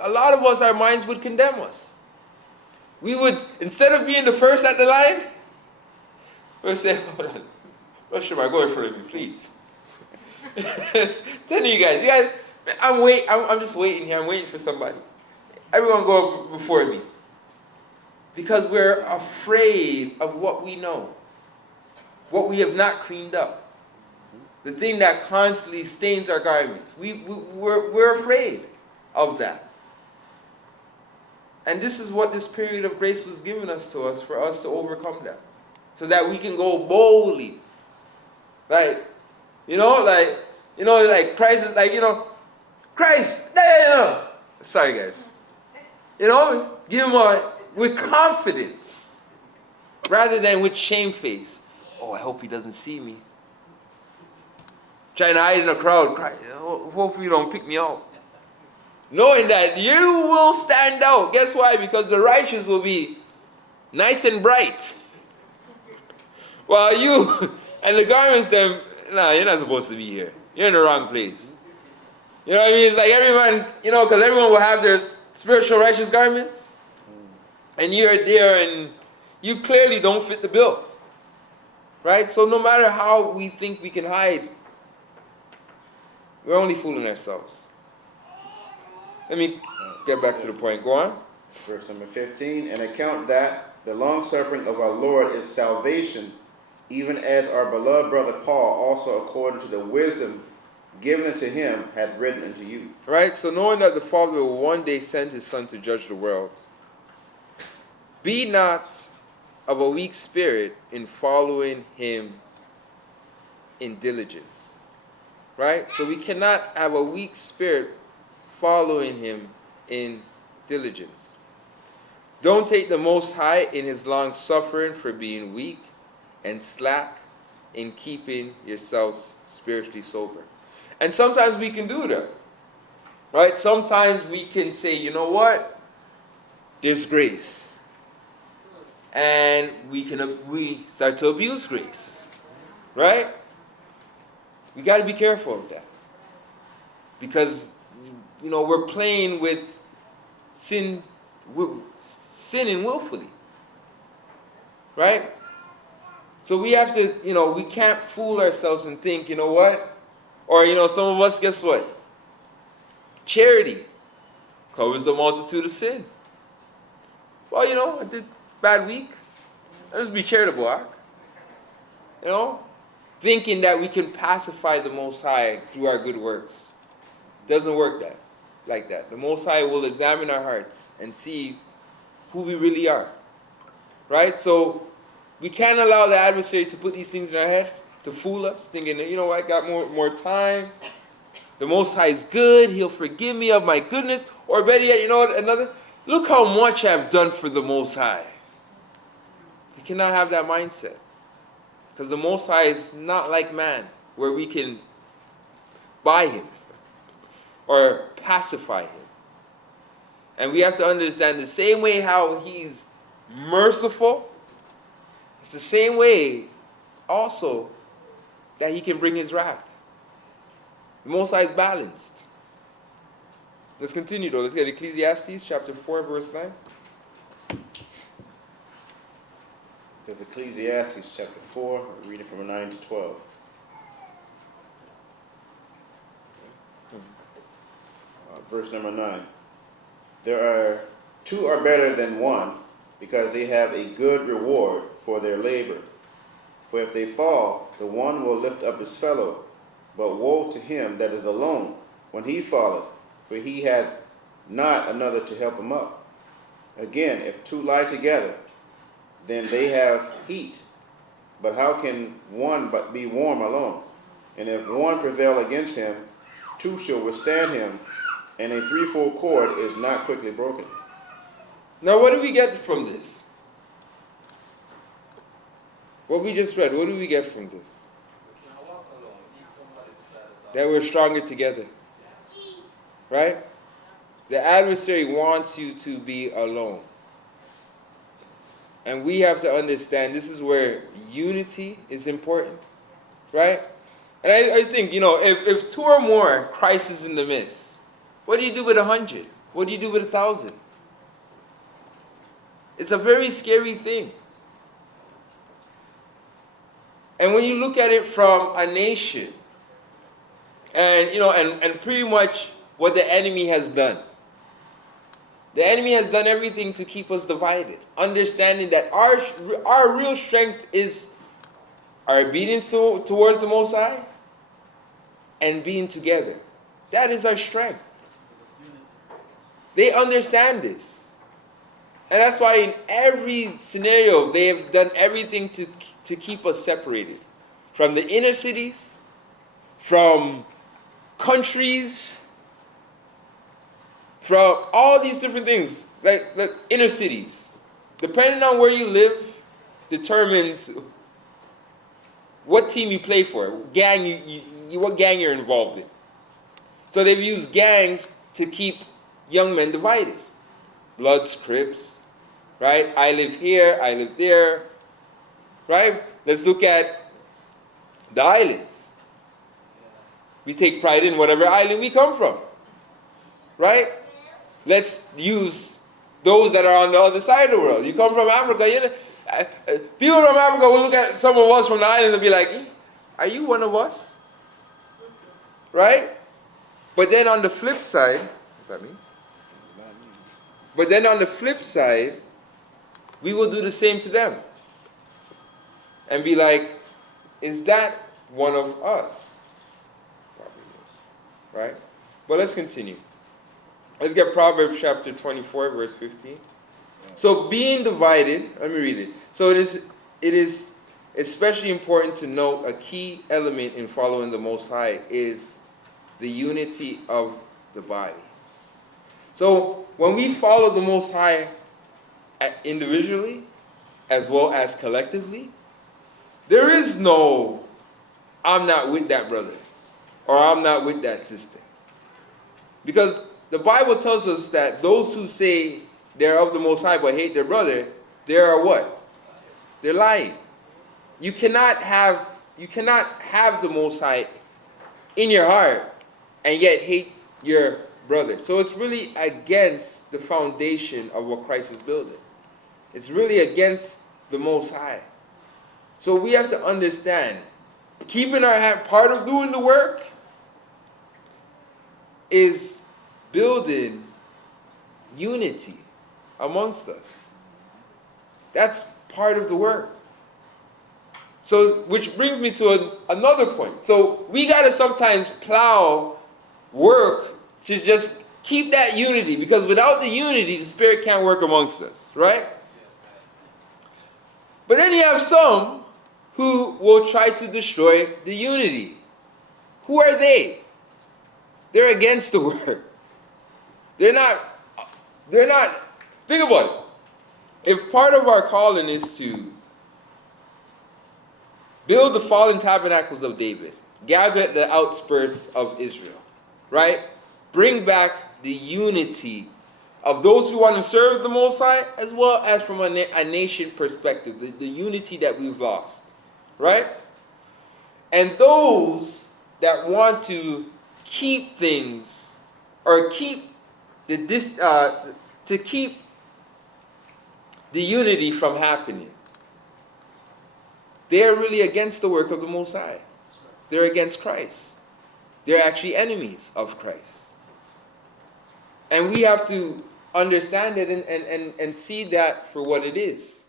a lot of us, our minds would condemn us. We would, instead of being the first at the line, we'll say, hold on, what should I go in front of me, please? Telling you guys, I'm just waiting here, I'm waiting for somebody. Everyone go before me. Because we're afraid of what we know. What we have not cleaned up. The thing that constantly stains our garments. We're afraid of that. And this is what this period of grace was given us to us, for us to overcome that. So that we can go boldly. Like Christ is like, Christ, no. Sorry guys. Give him with confidence. Rather than with shame-face. Oh, I hope he doesn't see me. Trying to hide in a crowd, crying, hopefully you don't pick me out. Knowing that you will stand out. Guess why? Because the righteous will be nice and bright. While you and the garments, you're not supposed to be here. You're in the wrong place. You know what I mean? It's like everyone, because everyone will have their spiritual righteous garments. And you're there and you clearly don't fit the bill. Right? So no matter how we think we can hide, we're only fooling ourselves. Let me get back to the point. Go on. Verse number 15. And account that the long-suffering of our Lord is salvation, even as our beloved brother Paul also according to the wisdom given unto him hath written unto you. Right? So knowing that the Father will one day send his Son to judge the world, be not of a weak spirit in following him in diligence. Right? So we cannot have a weak spirit following him in diligence. Don't take the Most High in his long suffering for being weak and slack in keeping yourselves spiritually sober. And sometimes we can do that. Right? Sometimes we can say, you know what? There's grace. And we start to abuse grace. Right? We got to be careful of that. Because, we're playing with sinning willfully. Right? So we have to, we can't fool ourselves and think, you know what? Or, some of us, guess what? Charity covers the multitude of sin. Well, I did bad week. Let's be charitable, huh? Thinking that we can pacify the Most High through our good works. Doesn't work like that. The Most High will examine our hearts and see who we really are. Right? So we can't allow the adversary to put these things in our head, to fool us, thinking, I got more time. The Most High is good. He'll forgive me of my goodness. Or better yet, another, look how much I've done for the Most High. We cannot have that mindset. Because the Most High is not like man, where we can buy him or pacify him. And we have to understand the same way how he's merciful, it's the same way also that he can bring his wrath. The Most High is balanced. Let's continue though. Let's get Ecclesiastes chapter 4, verse 9. Of Ecclesiastes chapter 4, reading from 9 to 12. Verse number 9. Two are better than one, because they have a good reward for their labor. For if they fall, the one will lift up his fellow. But woe to him that is alone when he falleth, for he hath not another to help him up. Again, if two lie together, then they have heat. But how can one but be warm alone? And if one prevail against him, two shall withstand him, and a threefold cord is not quickly broken. Now what do we get from this? What we just read, what do we get from this? We can't walk alone. that we're stronger together. Right? The adversary wants you to be alone. And we have to understand this is where unity is important. Right? And I just think, if two or more, Christ is in the midst. What do you do with 100? What do you do with 1,000? It's a very scary thing. And when you look at it from a nation, and and pretty much what the enemy has done. The enemy has done everything to keep us divided. Understanding that our real strength is our obedience towards the Most High and being together. That is our strength. They understand this. And that's why in every scenario, they have done everything to keep us separated. From the inner cities, from countries, from all these different things, like inner cities. Depending on where you live, determines what team you play for, what gang you're involved in. So they've used gangs to keep young men divided. Bloods, Crips, right? I live here, I live there, right? Let's look at the islands. We take pride in whatever island we come from, right? Let's use those that are on the other side of the world. You come from Africa, people from Africa will look at some of us from the islands and be like, are you one of us? Right? But then on the flip side, is that me? But then on the flip side, we will do the same to them. And be like, is that one of us? Probably is. Right? But let's continue. Let's get Proverbs chapter 24, verse 15. So being divided, let me read it. So it is especially important to note a key element in following the Most High is the unity of the body. So when we follow the Most High individually as well as collectively, there is no, I'm not with that brother or I'm not with that sister. Because the Bible tells us that those who say they're of the Most High but hate their brother, they are what? They're lying. You cannot have the Most High in your heart and yet hate your brother. So it's really against the foundation of what Christ is building. It's really against the Most High. So we have to understand, keeping our hand, part of doing the work is building unity amongst us. That's part of the work. So, which brings me to another point. So, we got to sometimes plow work to just keep that unity, because without the unity, the Spirit can't work amongst us, right? But then you have some who will try to destroy the unity. Who are they? They're against the work. They're not, think about it. If part of our calling is to build the fallen tabernacles of David, gather the outskirts of Israel, right? Bring back the unity of those who want to serve the Most High, as well as from a nation perspective, the unity that we've lost, right? And those that want to keep things, or keep to keep the unity from happening, they're really against the work of the Most High. They're against Christ. They're actually enemies of Christ. And we have to understand it and see that for what it is.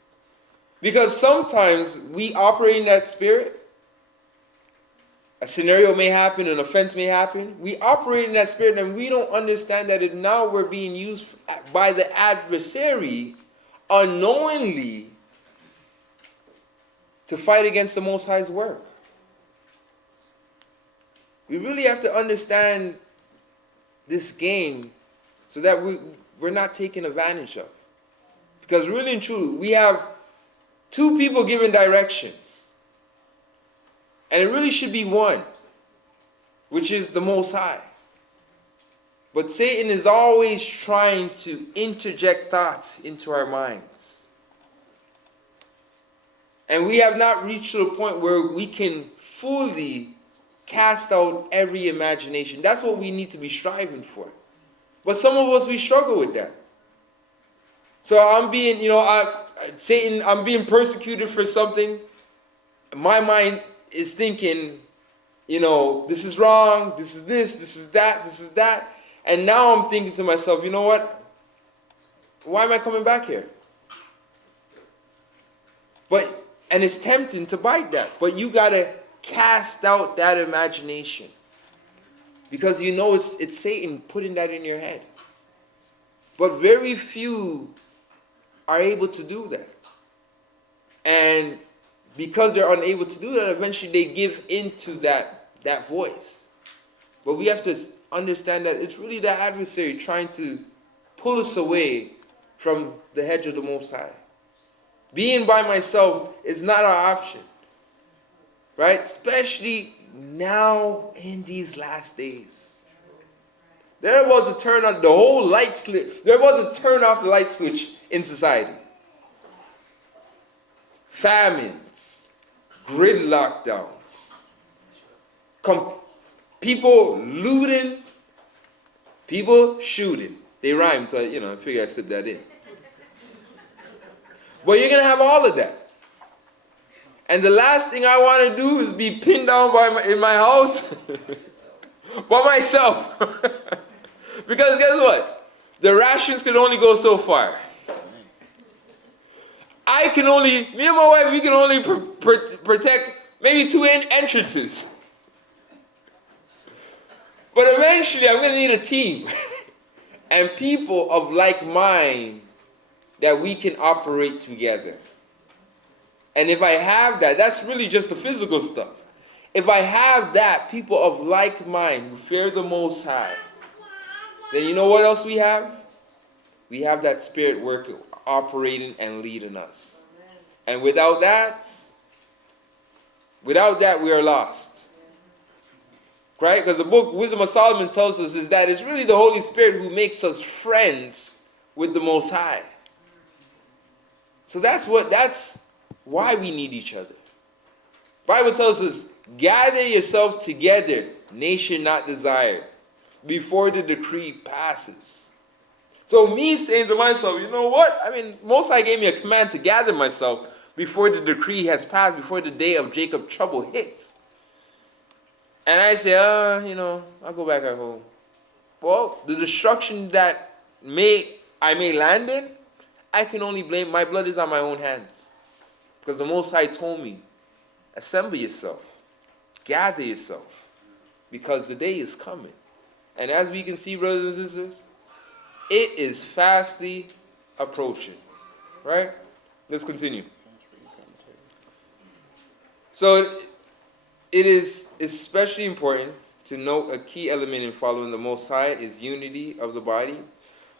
Because sometimes we operate in that spirit. A scenario may happen, an offense may happen. We operate in that spirit and we don't understand that now we're being used by the adversary unknowingly to fight against the Most High's work. We really have to understand this game so that we're not taken advantage of. Because really and truly, we have two people giving directions. And it really should be one. which is the Most High. But Satan is always trying to interject thoughts into our minds. And we have not reached to the point where we can fully cast out every imagination. That's what we need to be striving for. But some of us, we struggle with that. So I'm being, Satan, I'm being persecuted for something. My mind is thinking, this is wrong, this is that, this is that. And now I'm thinking to myself, you know what? Why am I coming back here? And it's tempting to bite that. But you got to cast out that imagination. Because it's Satan putting that in your head. But very few are able to do that. And because they're unable to do that, eventually they give into that voice. But we have to understand that it's really the adversary trying to pull us away from the hedge of the Most High. Being by myself is not an option. Right? Especially now in these last days. They're about to turn on the whole light switch. They're about to turn off the light switch in society. Famines, grid lockdowns, people looting, people shooting. They rhyme, so I figure I slipped that in. But you're gonna have all of that. And the last thing I want to do is be pinned down in my house by myself. Because guess what? The rations can only go so far. Me and my wife, we can only protect maybe 2 entrances. But eventually I'm going to need a team. And people of like mind that we can operate together. And if I have that, that's really just the physical stuff. If I have that, people of like mind who fear the Most High, then you know what else we have? We have that Spirit working, operating and leading us. And without that, we are lost. Right? Because the book Wisdom of Solomon tells us is that it's really the Holy Spirit who makes us friends with the Most High. So that's why we need each other. The Bible tells us, gather yourself together, nation not desired, before the decree passes. So me saying to myself, you know what? Most High gave me a command to gather myself before the decree has passed, before the day of Jacob's trouble hits. And I say, I'll go back at home. Well, the destruction that I may land in, I can only blame, my blood is on my own hands. Because the Most High told me, assemble yourself, gather yourself, because the day is coming. And as we can see, brothers and sisters, it is fastly approaching. Right? Let's continue. So it is especially important to note a key element in following the Most High is unity of the body.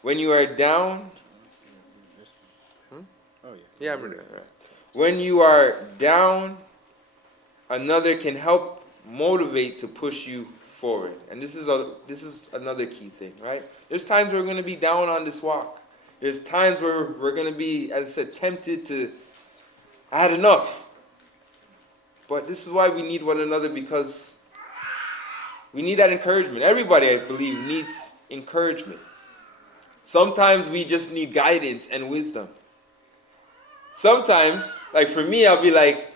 When you are down, yeah, I'm ready. Right. When you are down, another can help motivate to push you forward. And this is another key thing, right? There's times we're going to be down on this walk. There's times where we're going to be, as I said, tempted to, I had enough. But this is why we need one another, because we need that encouragement. Everybody, I believe, needs encouragement. Sometimes we just need guidance and wisdom. Sometimes, like for me, I'll be like,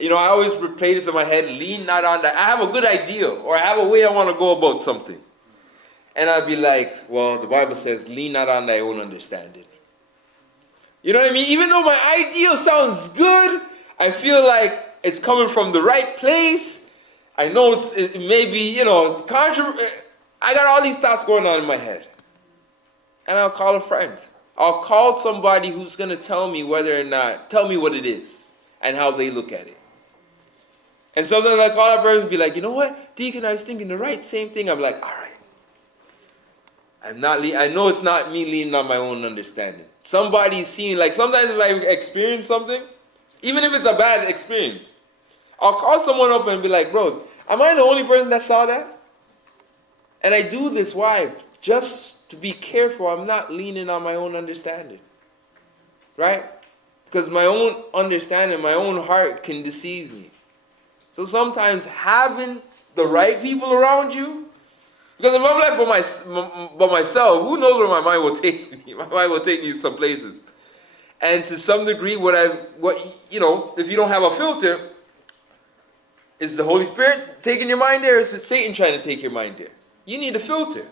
I always replay this in my head, lean not on that. I have a good idea, or I have a way I want to go about something. And I'll be like, well, the Bible says, lean not on thy own understanding. You know what I mean? Even though my idea sounds good, I feel like it's coming from the right place. I know it may be, I got all these thoughts going on in my head. And I'll call a friend. I'll call somebody who's going to tell me what it is and how they look at it. And sometimes I call that person and be like, you know what, Deacon, I was thinking the same thing. I'm like, all right. I know it's not me leaning on my own understanding. Somebody's seeing, sometimes if I experience something, even if it's a bad experience, I'll call someone up and be like, bro, am I the only person that saw that? And I do this, why? Just to be careful I'm not leaning on my own understanding. Right? Because my own understanding, my own heart can deceive me. So sometimes having the right people around you, because if I'm left by myself, who knows where my mind will take me? My mind will take me some places. And to some degree, if you don't have a filter, is the Holy Spirit taking your mind there, or is it Satan trying to take your mind there? You need a filter.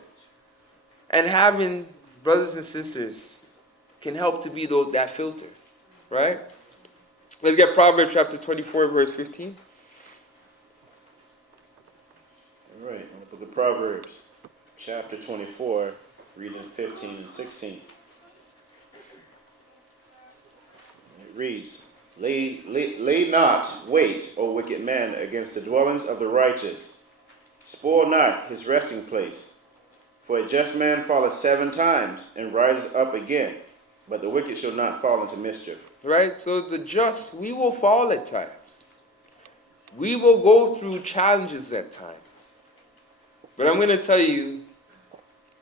And having brothers and sisters can help to be that filter. Right? Let's get Proverbs chapter 24, verse 15. All right, in the book of Proverbs, chapter 24, reading 15 and 16. It reads, Lay not wait, O wicked man, against the dwellings of the righteous. Spoil not his resting place. For a just man falleth 7 times, and rises up again, but the wicked shall not fall into mischief. Right? So the just, we will fall at times. We will go through challenges at times. But I'm going to tell you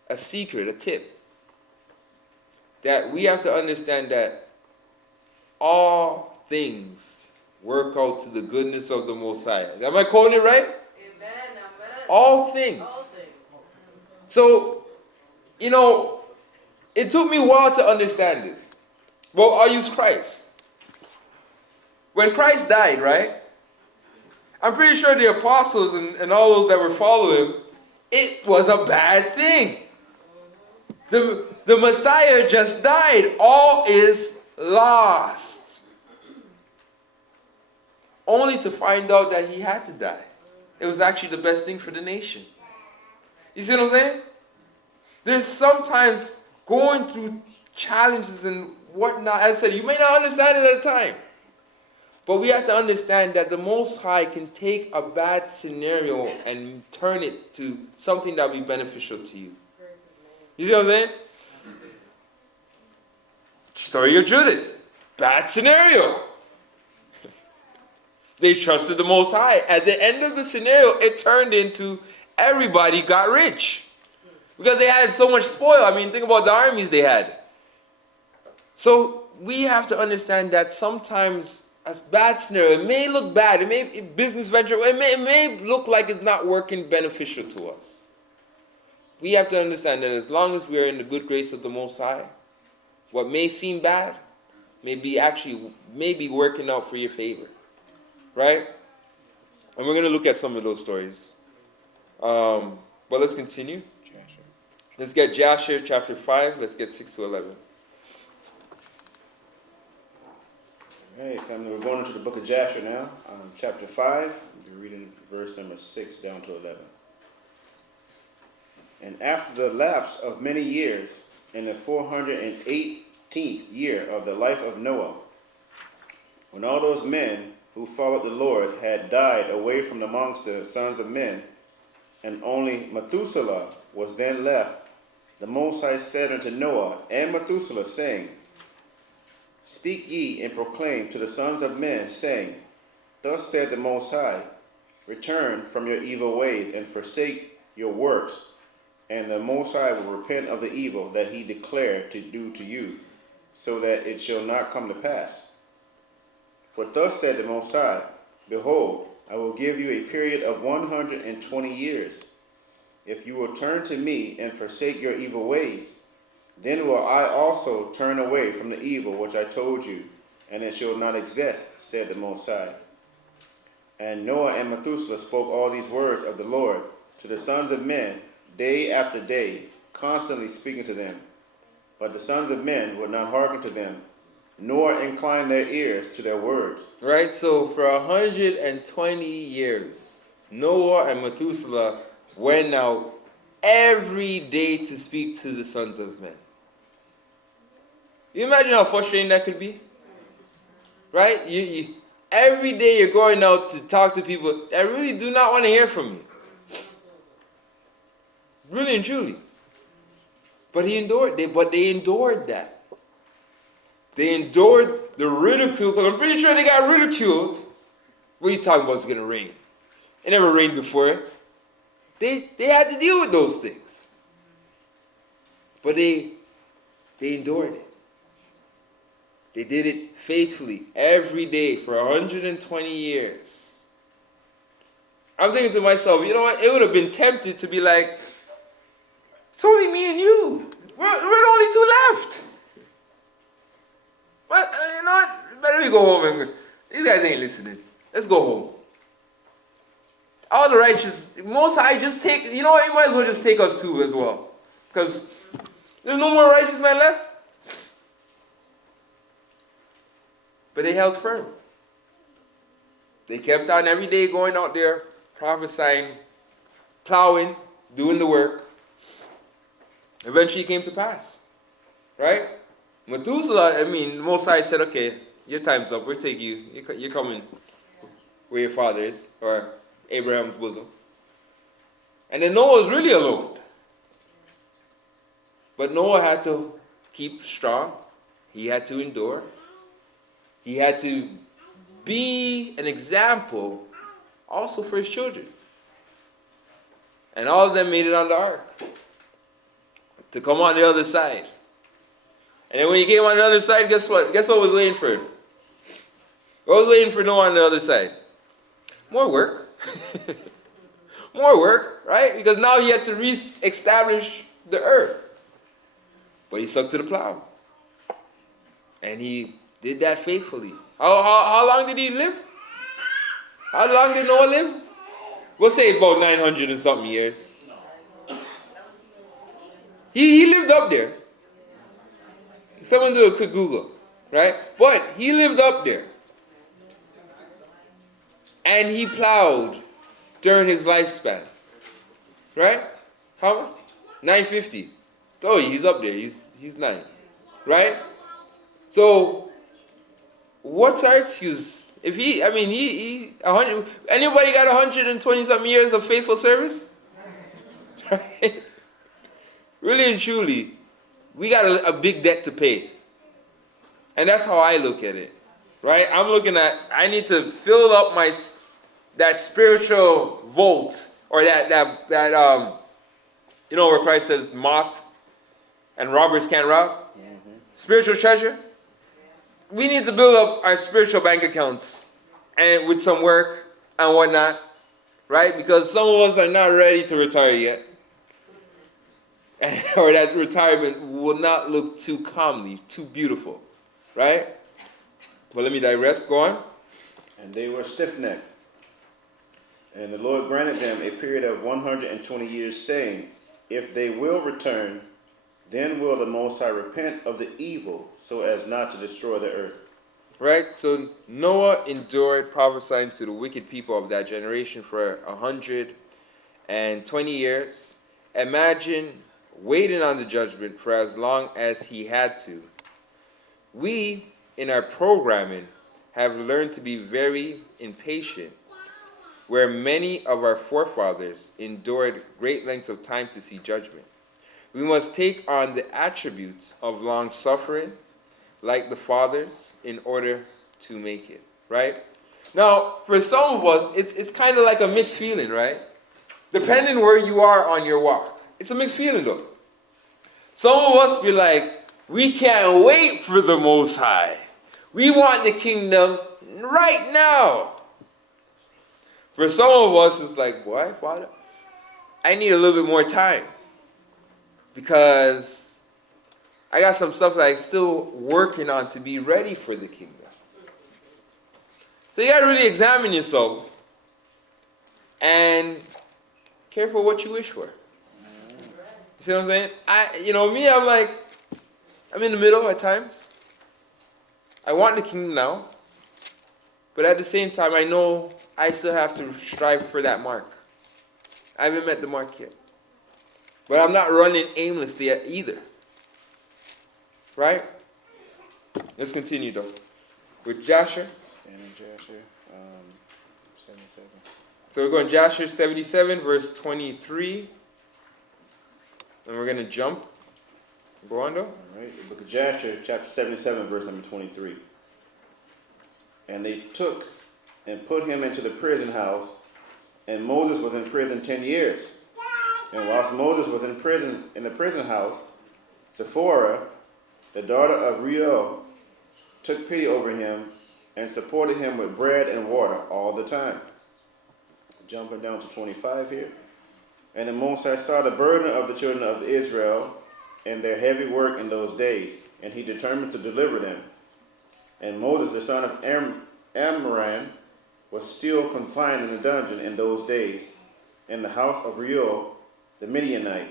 a secret, a tip. That we have to understand that all things work out to the goodness of the Most High. Am I quoting it right? Amen. All things. All things. So, it took me a while to understand this. Well, I'll use Christ. When Christ died, right? I'm pretty sure the apostles and all those that were following him, it was a bad thing. The Messiah just died. All is lost. Only to find out that he had to die. It was actually the best thing for the nation. You see what I'm saying? There's sometimes going through challenges and whatnot. As I said, you may not understand it at the time. But we have to understand that the Most High can take a bad scenario and turn it to something that will be beneficial to you. You see what I'm saying? Story of Judith. Bad scenario. They trusted the Most High. At the end of the scenario, it turned into everybody got rich. Because they had so much spoil. I mean, think about the armies they had. So we have to understand that sometimes a bad scenario, it may look bad, it may business venture, it may look like it's not working beneficial to us. We have to understand that as long as we are in the good grace of the Most High, what may seem bad may be working out for your favor. Right? And we're going to look at some of those stories. But let's continue. Let's get Jasher chapter 5. Let's get 6 to 11. All right, family, we're going into the book of Jasher now. Chapter 5, we're reading verse number 6 down to 11. And after the lapse of many years, in the 418th year of the life of Noah, when all those men who followed the Lord had died away from amongst the sons of men, and only Methuselah was then left, the Most High said unto Noah and Methuselah, saying, Speak ye and proclaim to the sons of men, saying, Thus said the Most High, Return from your evil ways and forsake your works, and the Most High will repent of the evil that he declared to do to you, so that it shall not come to pass. For thus said the Most High, Behold, I will give you a period of 120 years. If you will turn to me and forsake your evil ways, then will I also turn away from the evil which I told you, and it shall not exist, said the Most High. And Noah and Methuselah spoke all these words of the Lord to the sons of men day after day, constantly speaking to them. But the sons of men would not hearken to them, nor incline their ears to their words. Right, so for 120 years, Noah and Methuselah went out every day to speak to the sons of men. You imagine how frustrating that could be? Right? You every day you're going out to talk to people that really do not want to hear from you. Really and truly. But they endured that. They endured the ridicule, because I'm pretty sure they got ridiculed. What are you talking about? It's going to rain. It never rained before. They had to deal with those things. But they endured it. They did it faithfully every day for 120 years. I'm thinking to myself, you know what? It would have been tempted to be like, it's only me and you. We're the only two left. But you know what? Better we go home. These guys ain't listening. Let's go home. All the righteous, Most High just take, you know what? You might as well just take us too as well. Because there's no more righteous men left. But they held firm. They kept on every day going out there, prophesying, plowing, doing the work. Eventually it came to pass. Right? Methuselah, Most High said, okay, your time's up. We'll take you. You're coming where your father is, or Abraham's bosom. And then Noah was really alone. But Noah had to keep strong. He had to endure. He had to be an example also for his children. And all of them made it on the ark to come on the other side. And then when he came on the other side, guess what? Guess what was waiting for him? What was waiting for Noah on the other side? More work. More work, right? Because now he has to re-establish the earth. But he stuck to the plow. And he did that faithfully. How long did he live? How long did Noah live? We'll say about 900 and something years. He lived up there. Someone do a quick Google, right? But he lived up there. And he plowed during his lifespan. Right? How much? 950. Oh, he's up there. He's 9. Right? So, what's our excuse? If he 100, anybody got 120 something years of faithful service? Right? Really and truly, we got a big debt to pay. And that's how I look at it. Right? I'm looking at, I need to fill up that spiritual vault, or that where Christ says moth and robbers can't rob. Mm-hmm. Spiritual treasure. We need to build up our spiritual bank accounts, and with some work and whatnot, right? Because some of us are not ready to retire yet. Or that retirement will not look too calmly, too beautiful, right? But let me digress. Go on. And they were stiff-necked. And the Lord granted them a period of 120 years, saying, if they will return, then will the Most High repent of the evil, so as not to destroy the earth. Right? So Noah endured prophesying to the wicked people of that generation for 120 years. Imagine waiting on the judgment for as long as he had to. We, in our programming, have learned to be very impatient, where many of our forefathers endured great lengths of time to see judgment. We must take on the attributes of long-suffering, like the fathers, in order to make it, right? Now, for some of us, it's kind of like a mixed feeling, right? Depending where you are on your walk. It's a mixed feeling, though. Some of us be like, we can't wait for the Most High. We want the kingdom right now. For some of us, it's like, boy, Father, I need a little bit more time. Because I got some stuff that I'm still working on to be ready for the kingdom. So you got to really examine yourself and careful what you wish for. You see what I'm saying? I'm like, I'm in the middle at times. I want the kingdom now. But at the same time, I know I still have to strive for that mark. I haven't met the mark yet. But I'm not running aimlessly either. Right? Let's continue though. With Jasher. Standing Jasher, 77. So we're going Jasher 77, verse 23. And we're going to jump. Go on though. All right. The book of Jasher, chapter 77, verse number 23. And they took and put him into the prison house, and Moses was in prison 10 years. And whilst Moses was in prison, in the prison house, Zipporah, the daughter of Reuel, took pity over him and supported him with bread and water all the time. Jumping down to 25 here. And the Moses saw the burden of the children of Israel and their heavy work in those days, and he determined to deliver them. And Moses, the son of Amram, was still confined in a dungeon in those days, in the house of Reuel the Midianite.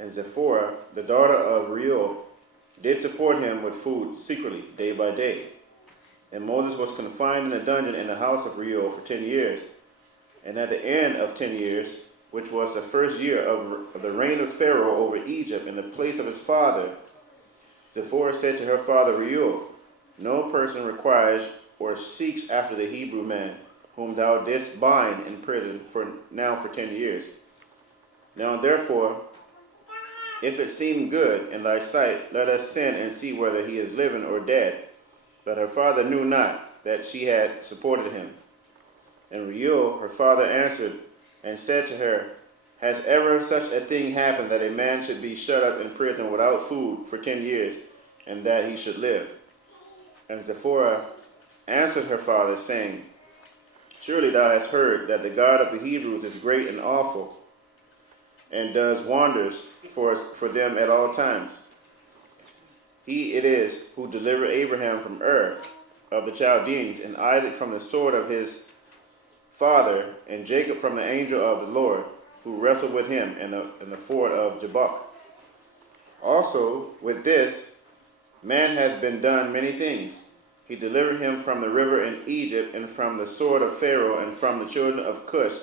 And Zipporah, the daughter of Reuel, did support him with food secretly, day by day. And Moses was confined in a dungeon in the house of Reuel for 10 years. And at the end of 10 years, which was the first year of the reign of Pharaoh over Egypt in the place of his father, Zipporah said to her father Reuel, no person requires or seeks after the Hebrew man, whom thou didst bind in prison for 10 years. Now therefore, if it seem good in thy sight, let us send and see whether he is living or dead. But her father knew not that she had supported him. And Reuel, her father, answered and said to her, has ever such a thing happened that a man should be shut up in prison without food for 10 years, and that he should live? And Zipporah answered her father, saying, surely thou hast heard that the God of the Hebrews is great and awful, and does wonders for them at all times. He it is who delivered Abraham from Ur of the Chaldeans, and Isaac from the sword of his father, and Jacob from the angel of the Lord, who wrestled with him in the ford of Jabbok. Also, with this man has been done many things. He delivered him from the river in Egypt, and from the sword of Pharaoh, and from the children of Cush.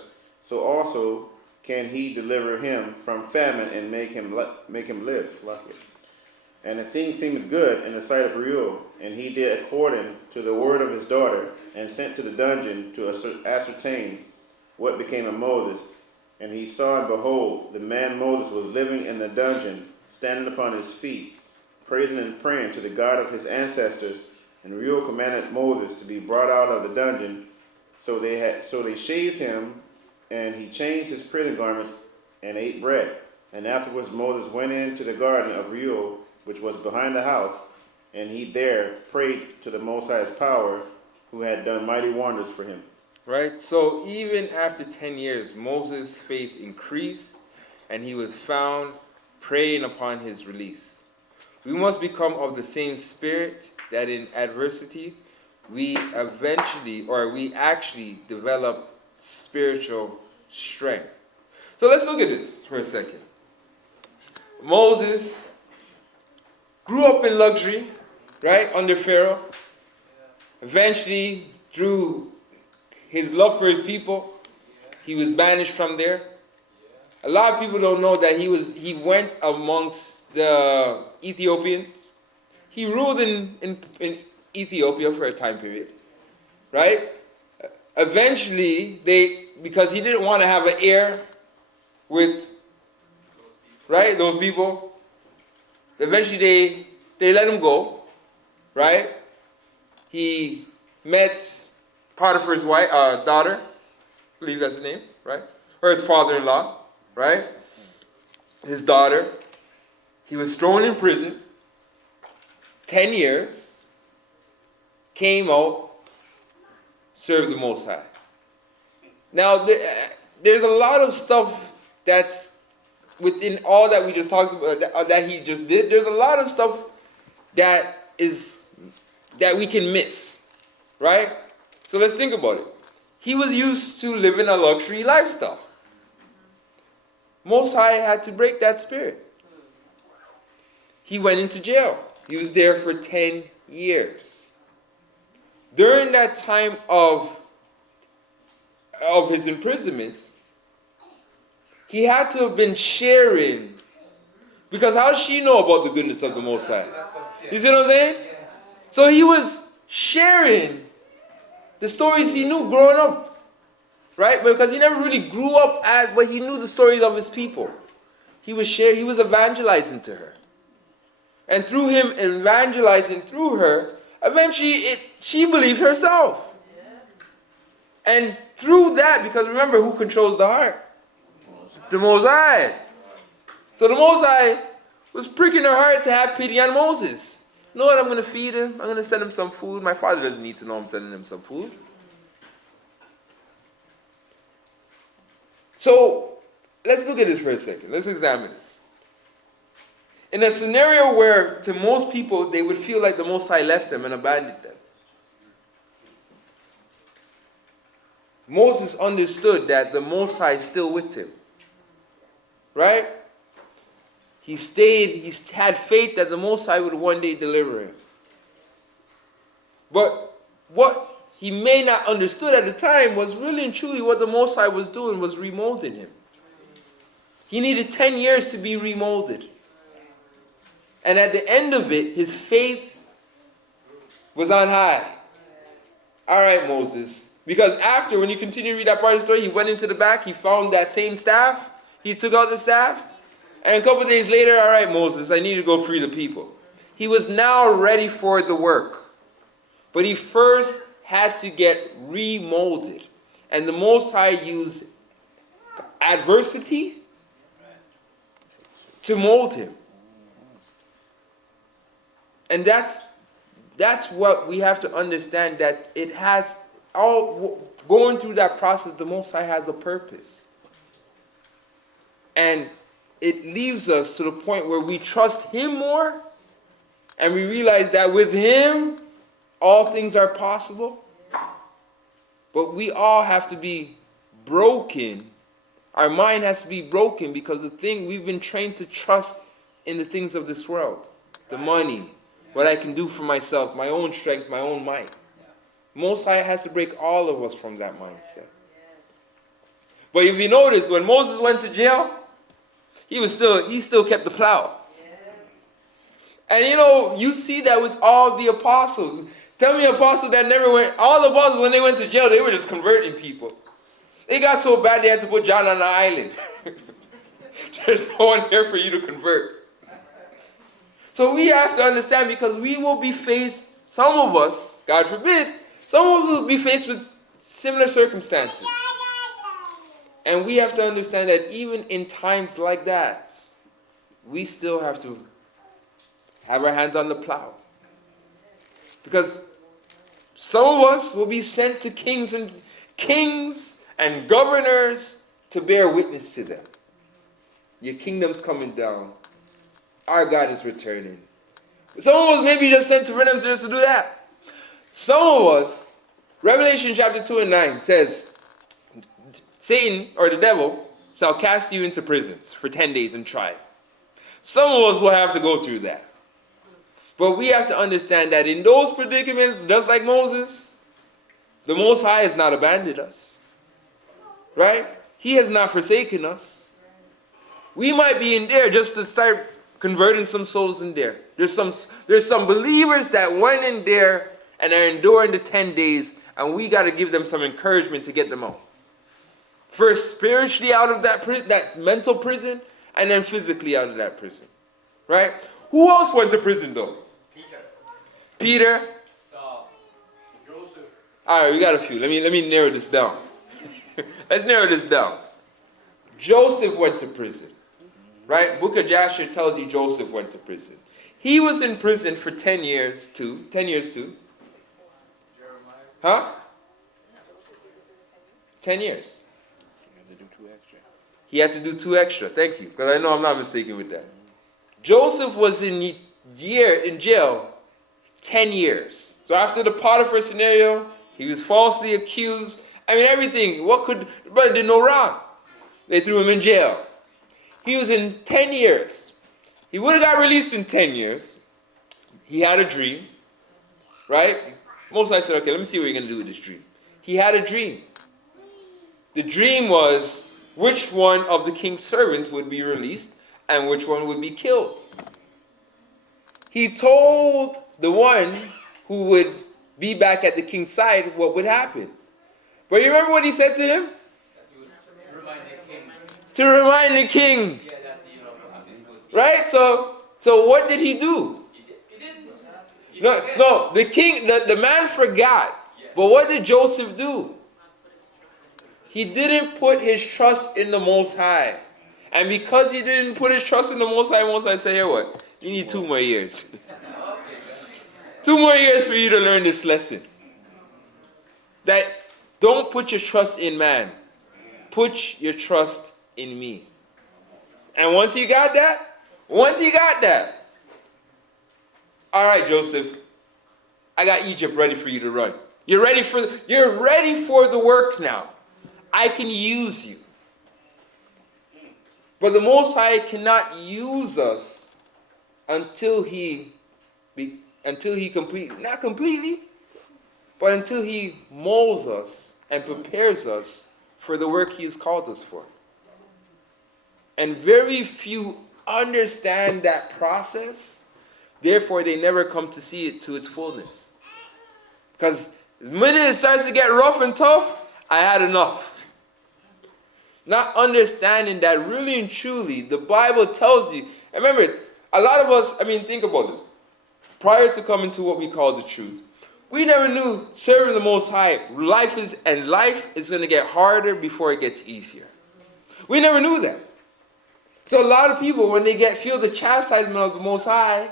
So also can he deliver him from famine and make him live. And the thing seemed good in the sight of Reuel, and he did according to the word of his daughter, and sent to the dungeon to ascertain what became of Moses. And he saw, and behold, the man Moses was living in the dungeon, standing upon his feet, praising and praying to the God of his ancestors. And Reuel commanded Moses to be brought out of the dungeon. So they shaved him, and he changed his prison garments and ate bread. And afterwards Moses went into the garden of Reuel, which was behind the house, and he there prayed to the Most High's power, who had done mighty wonders for him. Right? So even after 10 years, Moses' faith increased, and he was found praying upon his release. We must become of the same spirit that in adversity, we actually develop spiritual strength. So let's look at this for a second. Moses grew up in luxury, right, under Pharaoh. Eventually, through his love for his people, he was banished from there. A lot of people don't know that he went amongst the Ethiopians. He ruled in Ethiopia for a time period, right? Eventually, because he didn't want to have an heir with, right, those people, eventually they let him go, right? He met Potiphar's wife, daughter, I believe that's his name, right? Or his father-in-law, right? His daughter. He was thrown in prison, 10 years, came out, served the Most High. Now, there's a lot of stuff that's within all that we just talked about, that he just did. There's a lot of stuff that we can miss, right? So let's think about it. He was used to living a luxury lifestyle. Most High had to break that spirit. He went into jail. He was there for 10 years. During that time of his imprisonment, he had to have been sharing. Because how does she know about the goodness of the Most High? You see what I'm saying? So he was sharing the stories he knew growing up. Right? Because he never really grew up but he knew the stories of his people. He was evangelizing to her. And through him evangelizing through her, eventually she believed herself. And through that, because remember who controls the heart? The Most High. So the Most High was pricking her heart to have pity on Moses. You know what? I'm going to feed him. I'm going to send him some food. My father doesn't need to know I'm sending him some food. So let's look at this for a second. Let's examine this. In a scenario where to most people they would feel like the Most High left them and abandoned them, Moses understood that the Most High is still with him. Right? He stayed, he had faith that the Most High would one day deliver him. But what he may not understood at the time was really and truly what the Most High was doing was remolding him. He needed 10 years to be remolded. And at the end of it, his faith was on high. All right, Moses. Because after, when you continue to read that part of the story, he went into the back, he found that same staff, he took out the staff, and a couple of days later, all right, Moses, I need to go free the people. He was now ready for the work. But he first had to get remolded. And the Most High used adversity to mold him. And that's what we have to understand, that it has all going through that process, the Most High has a purpose. And it leaves us to the point where we trust him more, and we realize that with him all things are possible. But we all have to be broken. Our mind has to be broken because the thing we've been trained to trust in the things of this world, the money, what I can do for myself, my own strength, my own might. Most High has to break all of us from that mindset. But if you notice, when Moses went to jail, he still kept the plow. And you see that with all the apostles. Tell me an apostle that never went, all the apostles when they went to jail, they were just converting people. They got so bad they had to put John on an island. There's no one here for you to convert. So we have to understand, because we will be faced, some of us, God forbid, some of us will be faced with similar circumstances. And we have to understand that even in times like that, we still have to have our hands on the plow. Because some of us will be sent to kings and governors to bear witness to them. Your kingdom's coming down. Our God is returning. Some of us may be just sent to them just to do that. Some of us, Revelation chapter 2 and 9 says, Satan, or the devil, shall cast you into prisons for 10 days and try. Some of us will have to go through that. But we have to understand that in those predicaments, just like Moses, the Most High has not abandoned us. Right? He has not forsaken us. We might be in there just to start converting some souls in there. There's some believers that went in there and are enduring the 10 days, and we got to give them some encouragement to get them out. First, spiritually out of that mental prison, and then physically out of that prison. Right? Who else went to prison though? Peter? Saul. Joseph. All right, we got a few. Let me narrow this down. Let's narrow this down. Joseph went to prison. Right? Book of Joshua tells you Joseph went to prison. He was in prison for 10 years too. 10 years too. Jeremiah. Huh? 10 years. He had to do 2 extra. Thank you. Because I know I'm not mistaken with that. Joseph was in jail 10 years. So after the Potiphar scenario, he was falsely accused. I mean, everything. Brother did no wrong. They threw him in jail. He was in 10 years. He would have got released in 10 years. He had a dream. Right? Most I said, okay, let me see what you're going to do with this dream. He had a dream. The dream was which one of the king's servants would be released and which one would be killed. He told the one who would be back at the king's side what would happen. But you remember what he said to him? Remind the king. To remind the king. Yeah, that's Right? So what did he do? He didn't. No, the king, the man forgot. But what did Joseph do? He didn't put his trust in the Most High. And because he didn't put his trust in the Most High said, here what? You need 2 more years. 2 more years for you to learn this lesson. That don't put your trust in man. Put your trust in me. And once you got that, all right, Joseph, I got Egypt ready for you to run. You're ready for the work now. I can use you. But the Most High cannot use us until he completely, not completely, but until he molds us and prepares us for the work he has called us for. And very few understand that process, therefore they never come to see it to its fullness. Because the minute it starts to get rough and tough, I had enough. Not understanding that really and truly, the Bible tells you, and remember, a lot of us, think about this. Prior to coming to what we call the truth, we never knew serving the Most High, life is going to get harder before it gets easier. We never knew that. So a lot of people, when they feel the chastisement of the Most High,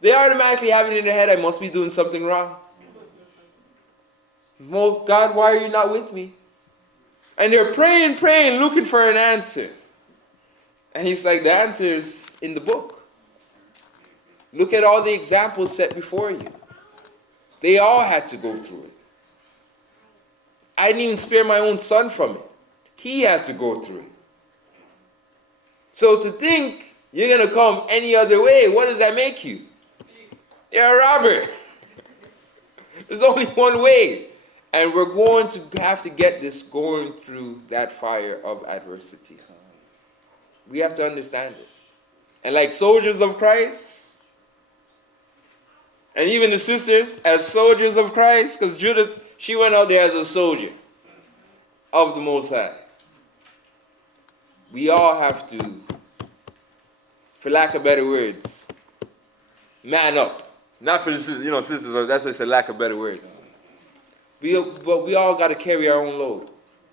they automatically have it in their head, I must be doing something wrong. God, why are you not with me? And they're praying, looking for an answer. And he's like, the answer is in the book. Look at all the examples set before you. They all had to go through it. I didn't even spare my own son from it. He had to go through it. So to think you're going to come any other way, what does that make you? You're a robber. There's only one way. And we're going to have to get this going through that fire of adversity. We have to understand it. And like soldiers of Christ, and even the sisters as soldiers of Christ, because Judith, she went out there as a soldier of the Most High. We all have to, for lack of better words, man up. Not for the sisters, sisters, that's why it's a lack of better words. But we all got to carry our own load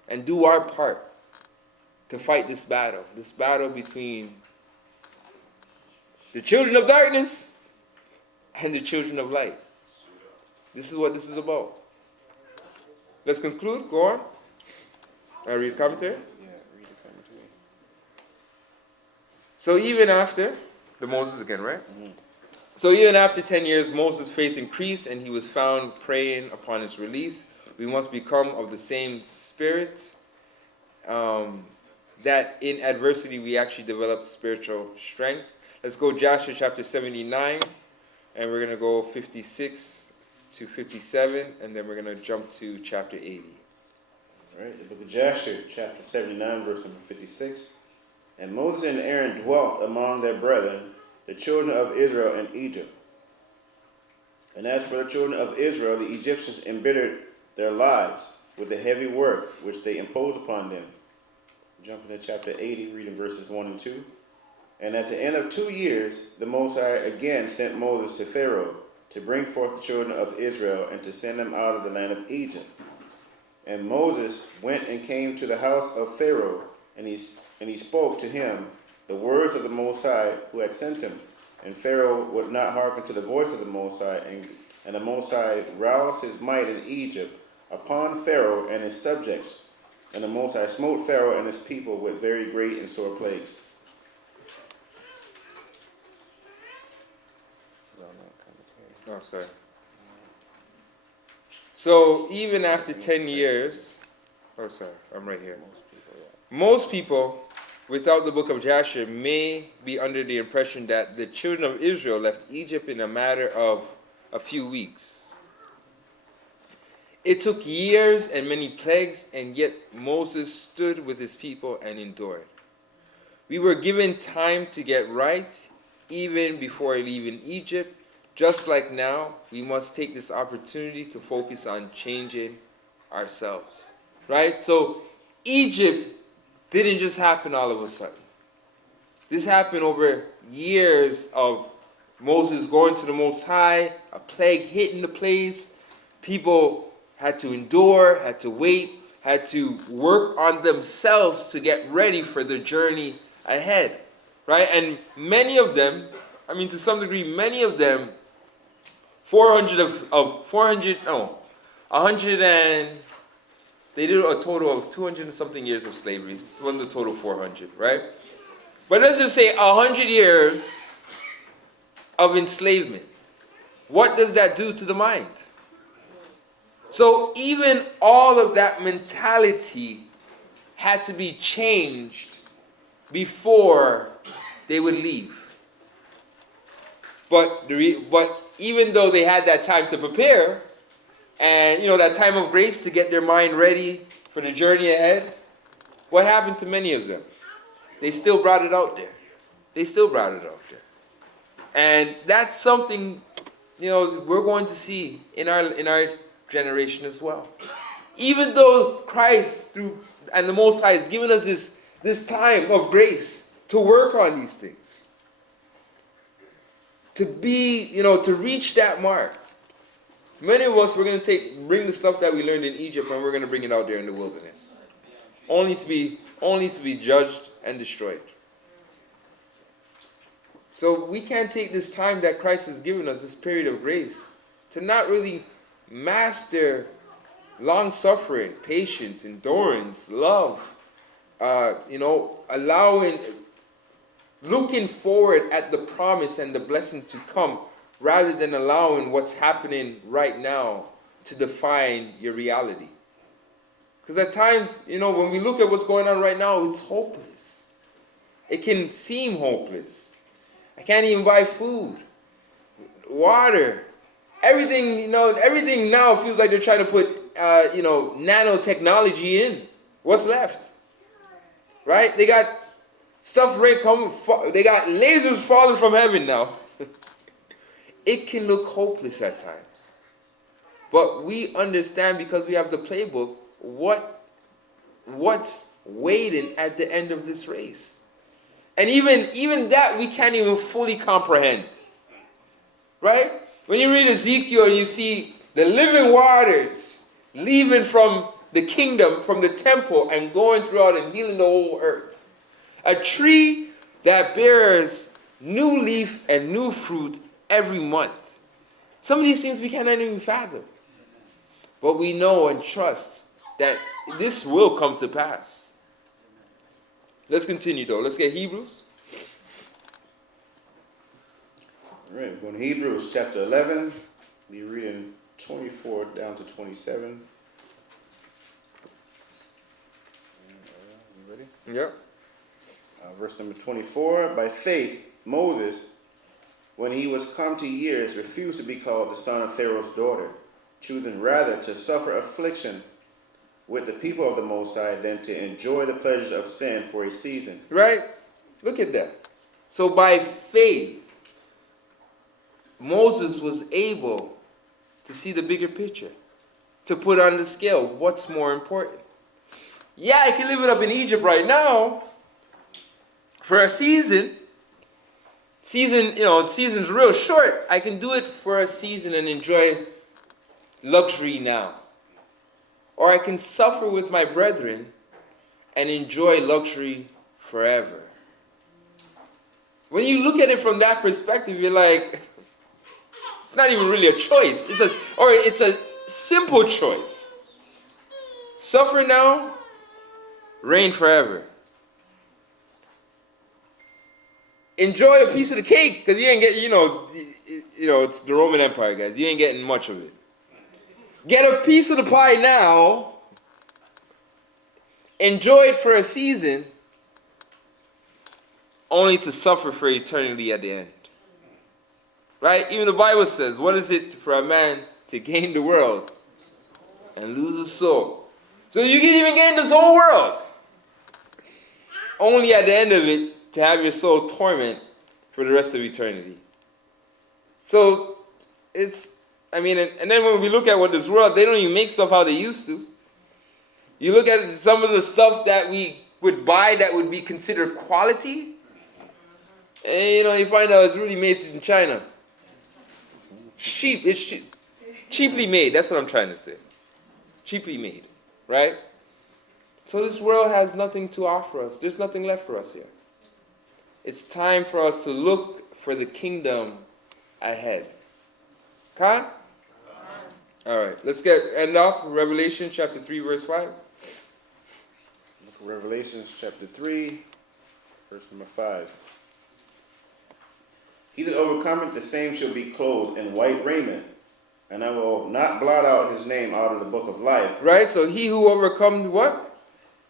and do our part to fight this battle between the children of darkness and the children of light. This is what this is about. Let's conclude. Go on. I read the commentary. Yeah, read the commentary. So even after the Moses again, right? Mm-hmm. So even after 10 years, Moses' faith increased and he was found praying upon his release. We must become of the same spirit, that in adversity we actually develop spiritual strength. Let's go Joshua chapter 79, and we're going to go 56 to 57, and then we're going to jump to chapter 80. All right, the book of Joshua, chapter 79, verse number 56. And Moses and Aaron dwelt among their brethren, the children of Israel in Egypt. And as for the children of Israel, the Egyptians embittered their lives with the heavy work which they imposed upon them. Jumping to chapter 80, reading verses 1 and 2. And at the end of 2 years, the Most High again sent Moses to Pharaoh to bring forth the children of Israel and to send them out of the land of Egypt. And Moses went and came to the house of Pharaoh, and he spoke to him the words of the Most High who had sent him. And Pharaoh would not hearken to the voice of the Most High, and the Most High roused his might in Egypt upon Pharaoh and his subjects. And the Most High smote Pharaoh and his people with very great and sore plagues. Oh, sorry. So even after 10 years, I'm right here. Most people, without the book of Joshua, may be under the impression that the children of Israel left Egypt in a matter of a few weeks. It took years and many plagues, and yet Moses stood with his people and endured. We were given time to get right, even before leaving Egypt. Just like now, we must take this opportunity to focus on changing ourselves. Right? So Egypt didn't just happen all of a sudden. This happened over years of Moses going to the Most High, a plague hitting the place. People had to endure, had to wait, had to work on themselves to get ready for the journey ahead, right? And many of them, I mean, to some degree, many of them, 100 and, they did a total of 200 and something years of slavery. It wasn't the total 400, right? But let's just say 100 years of enslavement. What does that do to the mind? So even all of that mentality had to be changed before they would leave. But even though they had that time to prepare, and that time of grace to get their mind ready for the journey ahead, what happened to many of them? They still brought it out there. And that's something, we're going to see in our generation as well. Even though Christ and the Most High has given us this time of grace to work on these things, to reach that mark. Many of us, we're going to bring the stuff that we learned in Egypt and we're going to bring it out there in the wilderness, only to be judged and destroyed. So we can't take this time that Christ has given us, this period of grace, to not really master long-suffering, patience, endurance, love, looking forward at the promise and the blessing to come, rather than allowing what's happening right now to define your reality. Because at times, when we look at what's going on right now, it's hopeless. It can seem hopeless. I can't even buy food, water, everything, everything now feels like they're trying to put, nanotechnology in. What's left? Right? They got stuff they got lasers falling from heaven now. It can look hopeless at times. But we understand, because we have the playbook, what's waiting at the end of this race. And even that we can't even fully comprehend. Right? When you read Ezekiel and you see the living waters leaving from the kingdom, from the temple, and going throughout and healing the whole earth. A tree that bears new leaf and new fruit every month. Some of these things we cannot even fathom. But we know and trust that this will come to pass. Let's continue though. Let's get Hebrews. All right, we're going to Hebrews chapter 11. We're reading 24 down to 27. You ready? Yep. Verse number 24. By faith, Moses, when he was come to years, refused to be called the son of Pharaoh's daughter, choosing rather to suffer affliction with the people of the Most High than to enjoy the pleasures of sin for a season. Right? Look at that. So by faith, Moses was able to see the bigger picture, to put on the scale what's more important. Yeah, I can live it up in Egypt right now for a season. Season's real short. I can do it for a season and enjoy luxury now. Or I can suffer with my brethren and enjoy luxury forever. When you look at it from that perspective, you're like, it's not even really a choice. It's a simple choice. Suffer now, reign forever. Enjoy a piece of the cake, because you ain't get, it's the Roman Empire, guys. You ain't getting much of it. Get a piece of the pie now, enjoy it for a season, only to suffer for eternity at the end. Right? Even the Bible says, what is it for a man to gain the world and lose his soul? So you can even gain this whole world, only at the end of it to have your soul torment for the rest of eternity. So and then when we look at what this world, they don't even make stuff how they used to. You look at some of the stuff that we would buy that would be considered quality, and you find out it's really made in China. It's cheaply made, that's what I'm trying to say. Cheaply made, right? So this world has nothing to offer us. There's nothing left for us here. it's time for us to look for the kingdom ahead. Okay? All right, let's end off Revelation chapter 3, verse 5. Look at Revelations chapter 3, verse number 5. He that overcometh, the same shall be clothed in white raiment, and I will not blot out his name out of the book of life. Right, so he who overcomes what?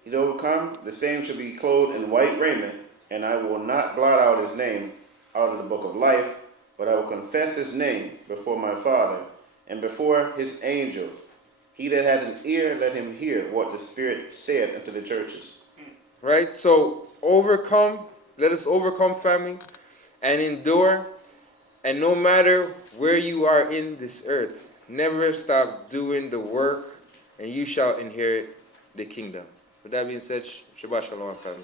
He that overcome, the same shall be clothed in white raiment, and I will not blot out his name out of the book of life, but I will confess his name before my Father and before his angels. He that hath an ear, let him hear what the Spirit saith unto the churches. Right, so overcome, let us overcome, family, and endure. And no matter where you are in this earth, never stop doing the work, and you shall inherit the kingdom. With that being said, Shabbat Shalom, family.